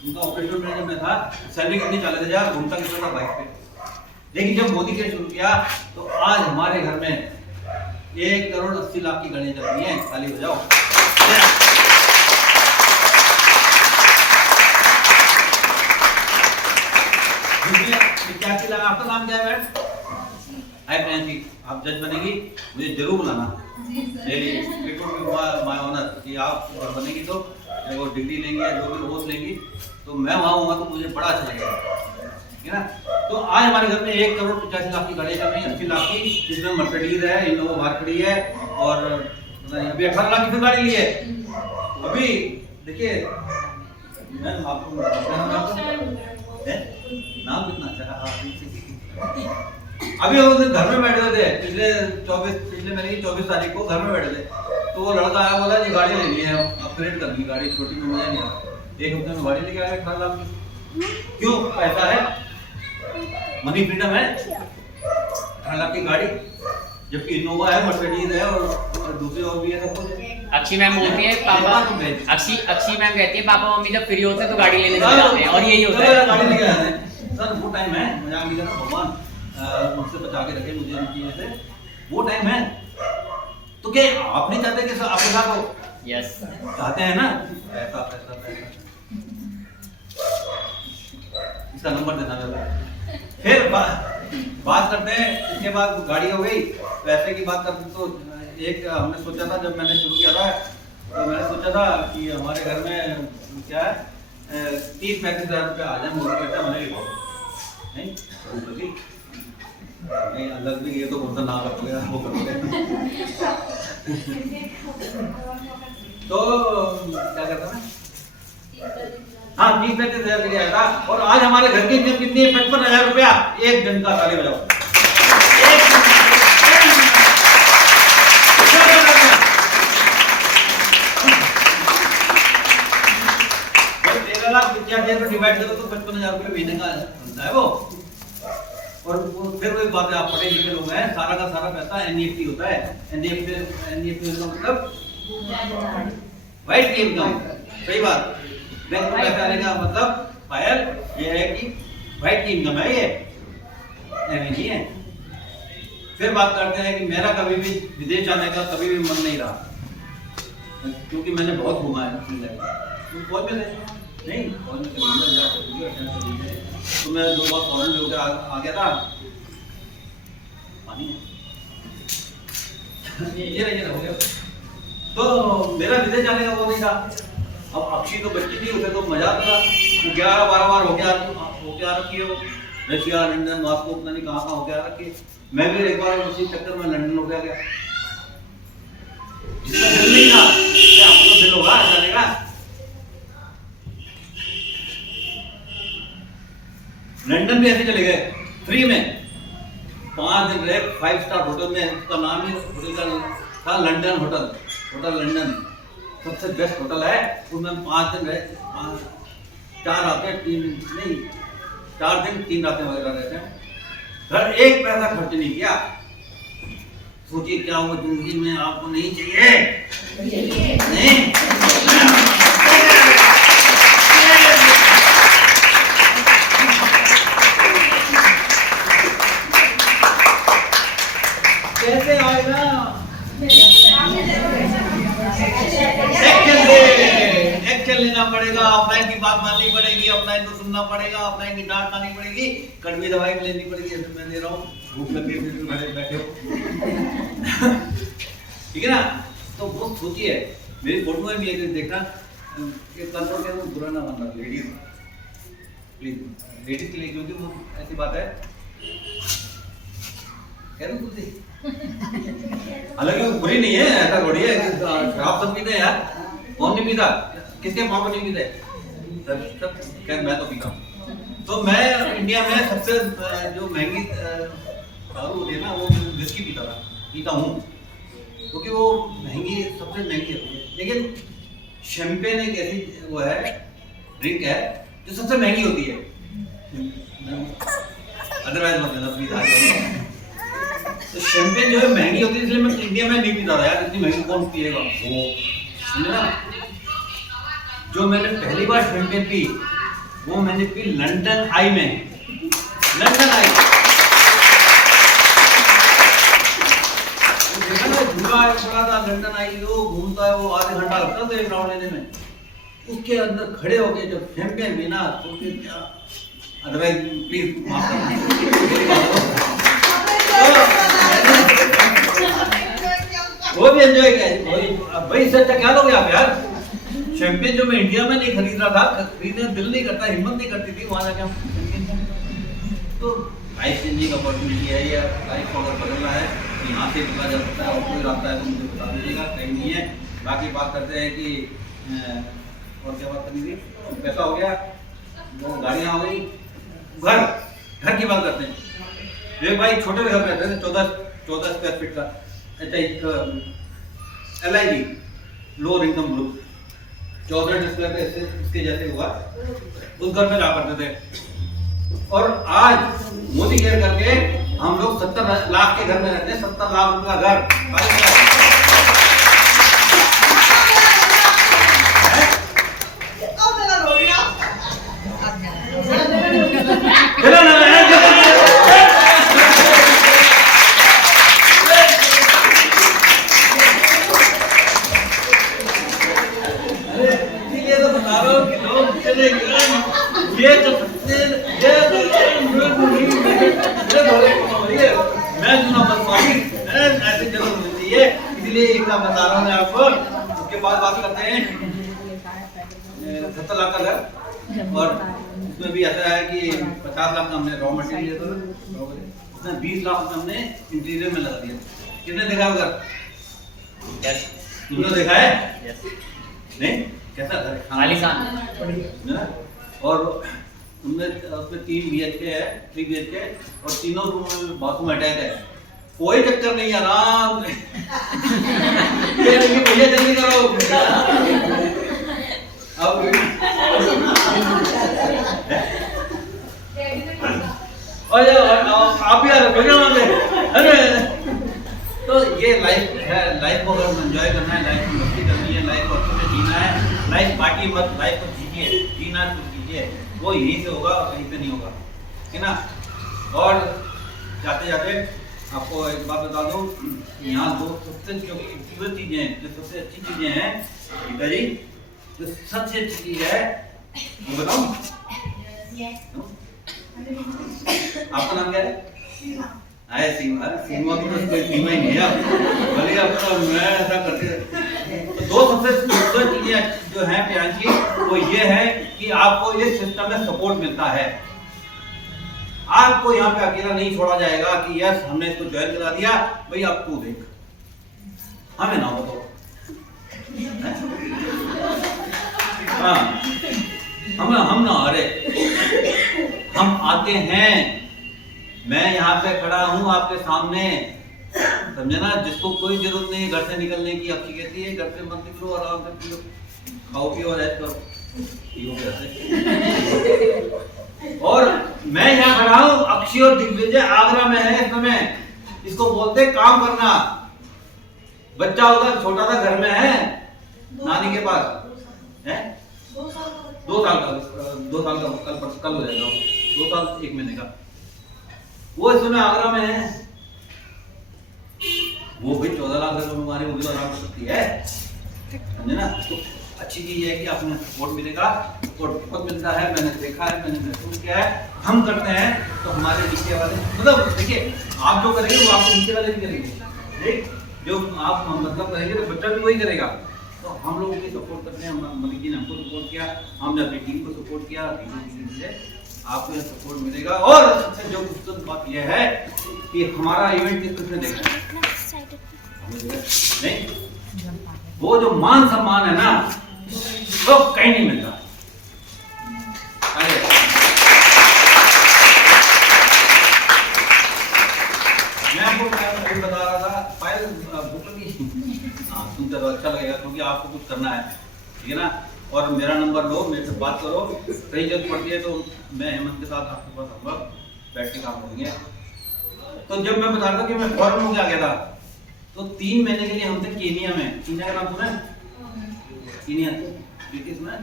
उनका ऑपरेशन मैनेजर में था। सैलरी कितनी 40,000, घूमता कितना था बाइक पे। लेकिन जब मोदी केयर शुरू किया तो आज हमारे घर में 1 करोड़ 80 लाख की गाड़ियां चल रही हैं। ताली बजाओ। क्या आपका नाम क्या है मैडम? हाय प्रियांशी, आप जज बनेगी, मुझे जरूर बुलाना। माय ऑनर कि आप बनेगी तो वो डिग्री लेंगे, जो भी ओथ लेंगी, तो मैं वहाँ हूँगा तो मुझे बड़ा अच्छा लगेगा। है ना। तो आज हमारे घर में 1,85,00,000 की गाड़ी चल रही है, 80 लाख की, जिसमें मर्सिडीज है, इनोवा बाहर खड़ी है, और अभी 18 लाख की फिर गाड़ी ली है। अभी देखिए मैं आपको नाम कितना अच्छा है। अभी वो घर में बैठे हुए थे पिछले महीने की 24 तारीख को घर में बैठे थे, तो वो लड़का आया, बोला ये गाड़ी लेनी है, अपग्रेड करनी है गाड़ी, छोटी में मजा नहीं आ रहा। एक हफ्ते में गाड़ी लेके आया 18 लाख की। क्यों? पैसा है, मनी फ्रीडम है। 18 लाख की गाड़ी, जबकि इनोवा है, मर्सिडीज है, और दूसरे और भी है, सब कुछ है। अक्षी मैम बोलती है पापा, अक्षी मैम कहती है पापा मम्मी जब फ्री होते हैं तो गाड़ी लेने चले जाते हैं, और यही होता है। गाड़ी लेके आते हैं सर, वो टाइम है, मजाक नहीं कर रहा, भगवान मुझसे बचा के रखे मुझे इन चीजों से, वो टाइम है। तो क्या आप नहीं चाहते कि आपके साथ हो? यस चाहते हैं ना, पैसा पैसा पैसा। इसका नंबर देना मेरा। फिर बात करते हैं, इसके बाद गाड़ी हो गई, पैसे की बात करते तो एक हमने सोचा था, जब मैंने शुरू किया था तो मैंने सोचा था कि हमारे घर में क्या है 30-35 हज़ार रुपये आ जाए मुझे, कहता मैंने नहीं नहीं अलग भी, ये तो बहुत ना रखोगे वो करोगे। तो क्या कहता है, हाँ 30-35 हज़ार के लिए आया था, और आज हमारे घर की इनकम कितनी है? 55,000 रुपया एक दिन का। ताली बजाओ। डिवाइड करो तो 55,000 रुपये महीने का बनता है वो। और फिर वही बात है, आप पढ़े लिखे लोग हैं, सारा का सारा पैसा एनईएफटी होता है। एनईएफटी का मतलब वाइट इनकम, सही बात। बैंक में पैसा आने का मतलब पायल ये है कि वाइट की इनकम है, ये नहीं है। फिर बात करते हैं कि मेरा कभी भी विदेश जाने का कभी भी मन नहीं रहा, क्योंकि मैंने बहुत घुमा है अपनी लाइफ। फौज में नहीं, फौज में तो मैं 2 बार फॉरेन में होकर आ गया था। पानी ये हो गया। तो मेरा विदेश जाने का वो नहीं था। अब अक्षी तो बच्ची थी, उसे तो मजा आता था, 11-12 बार होके आ रखी हो, रशिया, लंदन, मॉस्को, पता नहीं कहाँ होके आ रखी। मैं भी एक बार उसी चक्कर में लंदन हो गया। जिसका दिल नहीं था, क्या आपको दिल होगा जाने का? लंदन भी ऐसे चले गए फ्री में, 5 दिन रहे 5 स्टार होटल में। उसका नाम ही होटल का था लंदन होटल, होटल लंदन सबसे बेस्ट होटल है। उसमें 5 दिन रहे, 4 रातें 4 दिन 3 रातें वगैरह रहते हैं। घर एक पैसा खर्च नहीं किया। सोचिए क्या वो जिंदगी में आपको नहीं चाहिए? नहीं कैसे आएगा? एक्शन लेना पड़ेगा, ऑफलाइन की बात माननी पड़ेगी, ऑफलाइन को सुनना पड़ेगा, ऑफलाइन की डांट खानी पड़ेगी, कड़वी दवाई लेनी पड़ेगी। ऐसे मैं दे रहा हूँ, भूख लग गई फिर बैठे हो, ठीक है ना। तो वो सोचिए, मेरी फोटो में भी एक देखना, कंट्रोल के वो बुरा ना मानना, लेडीज प्लीज, लेडीज के लिए, क्योंकि वो ऐसी बात है कह रहा हूँ। हालांकि वो बुरी नहीं है, ऐसा थोड़ी है, शराब सब पीते हैं यार, कौन नहीं पीता? किसके माँ को नहीं पीते? सब खैर मैं तो पीता हूँ। तो मैं इंडिया में सबसे जो महंगी दारू होती है ना, वो विस्की पीता हूँ, क्योंकि वो महंगी, सबसे महंगी है। लेकिन शैंपेन एक ऐसी वो है, ड्रिंक है जो सबसे महंगी होती है। अदरवाइज मतलब पीता तो शैंपेन जो है महंगी होती है, इसलिए मैं इंडिया में नहीं पीता था यार, इतनी महंगी कौन पिएगा वो, समझे ना। जो मैंने पहली बार शैंपेन पी, वो मैंने पी लंदन आई में, लंदन आई। देखा ना, झूला पड़ा था लंदन आई, वो घूमता है, वो आधे घंटा लगता था एक राउंड लेने में। उसके अंदर खड़े होके जब शैंपेन पीना, तो फिर क्या, अदरवाइज प्लीज माफ करना, वो भी एंजॉय किया भाई। इससे अच्छा क्या लोगे आप यार? शैंपेन जो मैं इंडिया में नहीं खरीद रहा था, खरीदने दिल नहीं करता, हिम्मत नहीं करती थी वहां जाके हम तो लाइफ चेंजिंग अपॉर्चुनिटी है, या लाइफ को अगर बदलना है तो यहाँ से निकला जा सकता है। और कोई रास्ता है तो मुझे बता दीजिएगा, कहीं नहीं है। बाकी बात करते हैं कि और क्या बात करनी थी, पैसा हो गया, वो गाड़ियाँ हो गई, घर की बात करते हैं। एक भाई छोटे घर में रहते थे, 14 स्क्वायर फीट का, अच्छा एक LIG lower income group 64 square इसके जैसे हुआ, उस घर में रहा करते थे। और आज मोदी केयर करके हम लोग 70 लाख के घर में रहते हैं, 70 लाख रुपए का घर। अब मेरा रो गया। इसीलिए तो बता रहा हूँ कि लोग चले गए, ये तो मैं सुना बदमाशी ऐसे जरूर मिलती है, इसलिए एक काम बता रहा हूँ मैं आपको। उसके बाद बात करते हैं 70 लाख का घर, और उसमें भी ऐसा है कि 50 लाख का हमने रॉ मटेरियल दिया, उसमें 20 लाख हमने इंटीरियर में लगा दिया। कितने देखा होगा? तुमने देखा है? नहीं, कैसा घर आलीशान। और उनमें 3 BHK है, 3 BHK, और तीनों रूम में बाथरूम अटैच है। कोई चक्कर नहीं, आराम से भैया जल्दी करो। अब आप भी आ रहे भैया वहाँ पे। अरे तो ये लाइफ है, लाइफ को अगर एंजॉय करना है, लाइफ में मस्ती करनी है, लाइफ को अच्छे से जीना है, लाइफ पार्टी मत, लाइफ को जीजिए, जीना तो कीजिए, वो यहीं से होगा, कहीं पे नहीं होगा, है ना। और जाते जाते आपको एक बात बता दूं, यहाँ दो सबसे जो खूबसूरत चीजें हैं, जो सबसे अच्छी चीजें हैं गीता जी, जो सबसे अच्छी चीज है वो बताऊं? आपका नाम क्या है? आए सीमा की तो कोई सीमा ही नहीं है, भले आपका मैं ऐसा करते। तो दो सबसे खूबसूरत चीजें जो हैं प्रियांशी, वो ये है कि आपको इस सिस्टम में सपोर्ट मिलता है। आपको यहाँ पे अकेला नहीं छोड़ा जाएगा कि यस हमने इसको ज्वाइन करा दिया, भाई अब तू देख, हमें ना बताओ। हाँ, हम ना अरे हम आते हैं, मैं यहाँ पे खड़ा हूँ आपके सामने, समझे ना। जिसको कोई जरूरत नहीं है घर से निकलने की, आपकी कहती है घर से मत निकलो, आराम से पियो, खाओ पियो और ऐश करो, और मैं यहाँ खड़ा हूँ, अक्षय और दिग्विजय आगरा में है इस समय। इसको बोलते काम करना। बच्चा होगा छोटा सा, घर में है नानी के पास है, 2 साल का कल हो जाएगा, 2 साल 1 महीने का। वो इस समय आगरा में है, वो भी 14 लाख रुपए बीमारी, वो भी तो आराम कर सकती है, समझे ना। तो अच्छी चीज है कि आपको सपोर्ट मिलेगा, सपोर्ट बहुत मिलता है, मैंने देखा है, मैंने महसूस किया है। हम करते हैं तो हमारे नीचे वाले, मतलब देखिए आप जो करेंगे वो आपके नीचे वाले भी करेंगे, ठीक। जो आप मतलब करेंगे तो बच्चा भी वही करेगा। तो हम लोगों की सपोर्ट करते हैं, मलिक जी ने हमको सपोर्ट किया, हमने अपनी टीम को सपोर्ट किया, आपको यह सपोर्ट मिलेगा। और सबसे जो खूबसूरत बात यह है कि हमारा इवेंट किसने देखा नहीं, वो जो मान सम्मान है ना, वो कहीं नहीं मिलता। मैं आपको अभी बता रहा था, फाइल बुक लगी, हाँ सुनते तो अच्छा लगेगा, क्योंकि आपको कुछ करना है, ठीक है ना। और मेरा नंबर लो, मेरे से बात करो, कहीं जरूरत पड़ती है तो मैं हेमंत के साथ आपके पास आऊँगा, बैठ के काम करेंगे। तो जब मैं बता रहा था कि मैं फॉरेन में आ गया था, तो 3 महीने के लिए हम थे केनिया में। केनिया का नाम सुना है? केनिया सुना है?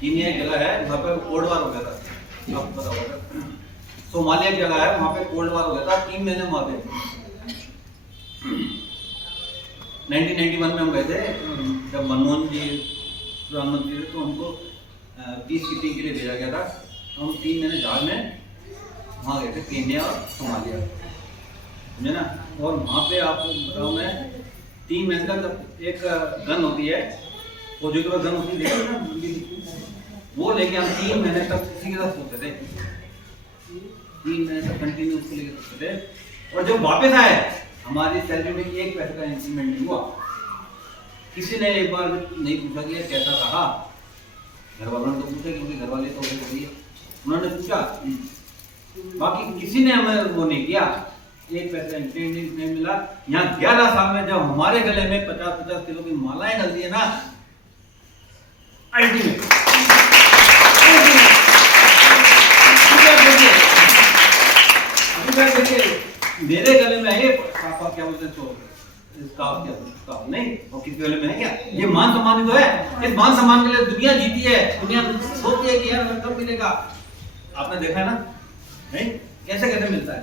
केनिया एक जगह है, वहाँ पे कोल्ड वार हो गया था, आपको पता होगा। सोमालिया की जगह है, वहाँ पे कोल्ड वार हो गया था, 3 महीने वहाँ पे। 1991 में हम गए थे, जब मनमोहन जी प्रधानमंत्री थे, तो हमको पीस कीपिंग के लिए भेजा गया था। तो हम 3 महीने जहाज में वहाँ गए थे, केन्या और सोमालिया, समझे ना। और वहाँ पे आपको बताऊँ मैं, 3 महीने तक एक गन होती है, वो जो गन होती है ना, वो लेके हम 3 महीने तक किसी के साथ सोते थे। 3 महीने तक कंटिन्यू उसको लेकर चलते थे। और जब वापस आए हमारी सैलरी में 1 पैसे का इंक्रीमेंट नहीं हुआ। किसी ने एक बार नहीं पूछा कि कैसा रहा, घर वालों ने तो पूछा क्योंकि घर वाले तो वही उन्होंने पूछा, बाकी किसी ने हमें वो नहीं किया। 1 पैसा इंक्रीमेंट नहीं मिला। यहाँ 11 साल में जब हमारे गले में 50-50 किलो की मालाएं डलती है ना, अल्टीमेट मेरे गले में है क्या बोलते हैं तो नहीं, और किसी गले में है क्या? ये मान सम्मान ही तो है। इस मान सम्मान के लिए दुनिया जीती है। दुनिया सोचती है कि यार कब मिलेगा। आपने देखा है ना, नहीं कैसे कैसे मिलता है।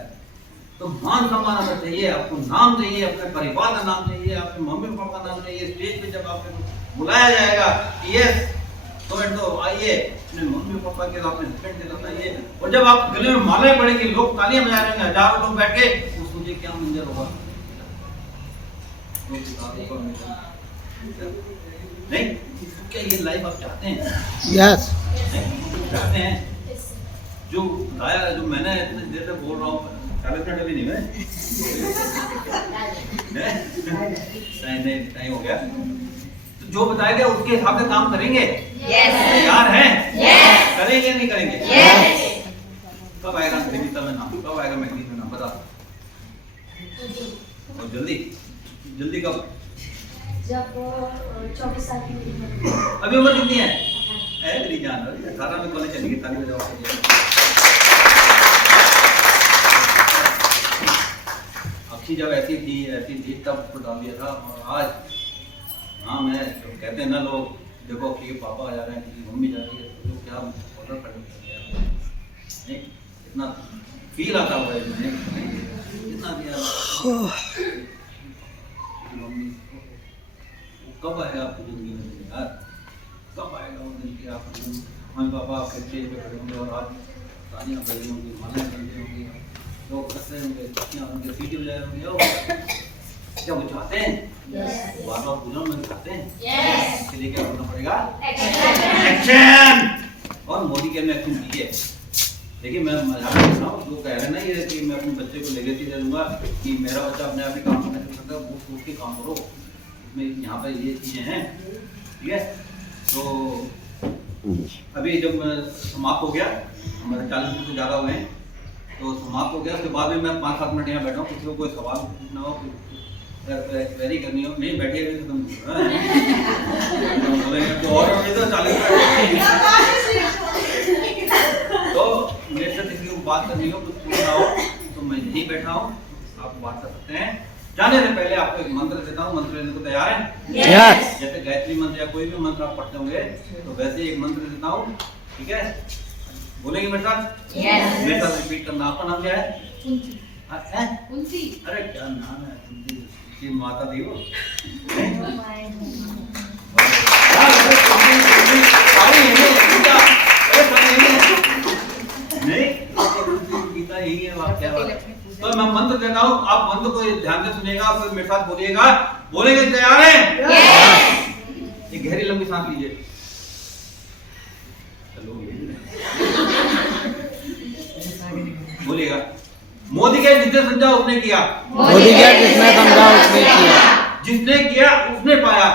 तो मान सम्मान आपको चाहिए, आपको नाम चाहिए, अपने परिवार का नाम चाहिए, आपके मम्मी पापा का नाम चाहिए। स्टेज पे जब आपको बुलाया जाएगा कि यस तो आइए, अपने मम्मी पापा के साथ, अपने हस्बैंड के साथ आइए, और जब आप गले में मालाएं पड़ेंगी, लोग तालियां बजा रहे हैं, 1000 लोग बैठ के, तो सोचिए क्या मंजर होगा। नहीं क्या ये लाइफ आप चाहते हैं? यस चाहते हैं। जो बताया, जो मैंने इतनी देर से बोल रहा हूँ, 40 मिनट अभी नहीं है नहीं टाइम हो गया। तो जो बताया गया उसके हिसाब से काम करेंगे। तैयार हैं? करेंगे नहीं करेंगे? कब आएगा मैग्नीता में नाम? कब आएगा मैग्नीता में नाम? बता। और जल्दी जल्दी कब? जब 24 साल की उम्र। अभी उम्र कितनी है? मेरी जान, 18 में कॉलेज चलेगी। ताली बजाओ। अक्षी जब ऐसी थी तब उसको डाल दिया था। और आज हाँ, मैं तो कहते हैं ना लोग, देखो कि पापा जा रहे हैं, कि मम्मी जा रही है, तो क्या ऑर्डर करने नहीं, इतना फील आता हुआ है इतना दिया। मम्मी कब आएगा आपकी जिंदगी में यार? कब आएगा वो दिन कि आप मम्मी पापा आपके स्टेज पे खड़े होंगे और आप तालियां बज रही होंगी, मालाएं बज रही होंगी, लोग हंस रहे होंगे, बच्चियां होंगी, सीटी बजा रहे होंगे। क्या वो चाहते हैं? बार बार पूछना, मैं चाहते हैं। इसके लिए क्या करना पड़ेगा? एक्शन। और मोदी के में एक्शन कीजिए। देखिए मैं मजाक कर रहा हूँ, जो कह रहे हैं ना ये कि मैं अपने बच्चे को लेके दे दूंगा कि मेरा बच्चा अपने आप ही काम करना शुरू करता है, वो सोच के काम करो। इसमें यहाँ पर ये चीजें हैं, ठीक है। तो अभी जब समाप्त हो गया, हमारे 40 मिनट से ज़्यादा हुए हैं, तो समाप्त हो गया। उसके बाद में मैं 5-7 मिनट यहाँ बैठा हूँ, किसी को कोई सवाल पूछना हो, क्वेरी करनी हो, नहीं बैठे हुए तुम बोलेंगे तो और तो 40 मिनट। तो मेरे से किसी को बात करनी हो, कुछ पूछना हो, तो मैं यहीं बैठा हूँ, आप बात कर सकते हैं। जाने से पहले आपको एक मंत्र देता हूँ, मंत्र लेने को तैयार हैं? यस। जैसे गायत्री मंत्र या कोई भी मंत्र आप पढ़ते होंगे, तो वैसे एक मंत्र देता हूँ, ठीक है? बोलेंगे मेरे साथ? मेरे साथ रिपीट करना। आपका नाम क्या है? उनसी। अरे क्या नाम है? की माता दी हो। गीता यही है वाक्य। तो मैं मंत्र देता हूँ, आप मंत्र को ध्यान से सुनिएगा, फिर मेरे साथ बोलिएगा। बोलेंगे तैयार हैं? एक गहरी लंबी सांस लीजिए। बोलिएगा। मोदी के जिसने समझा उसने किया। मोदी के जिसने समझा उसने किया। जिसने किया उसने पाया।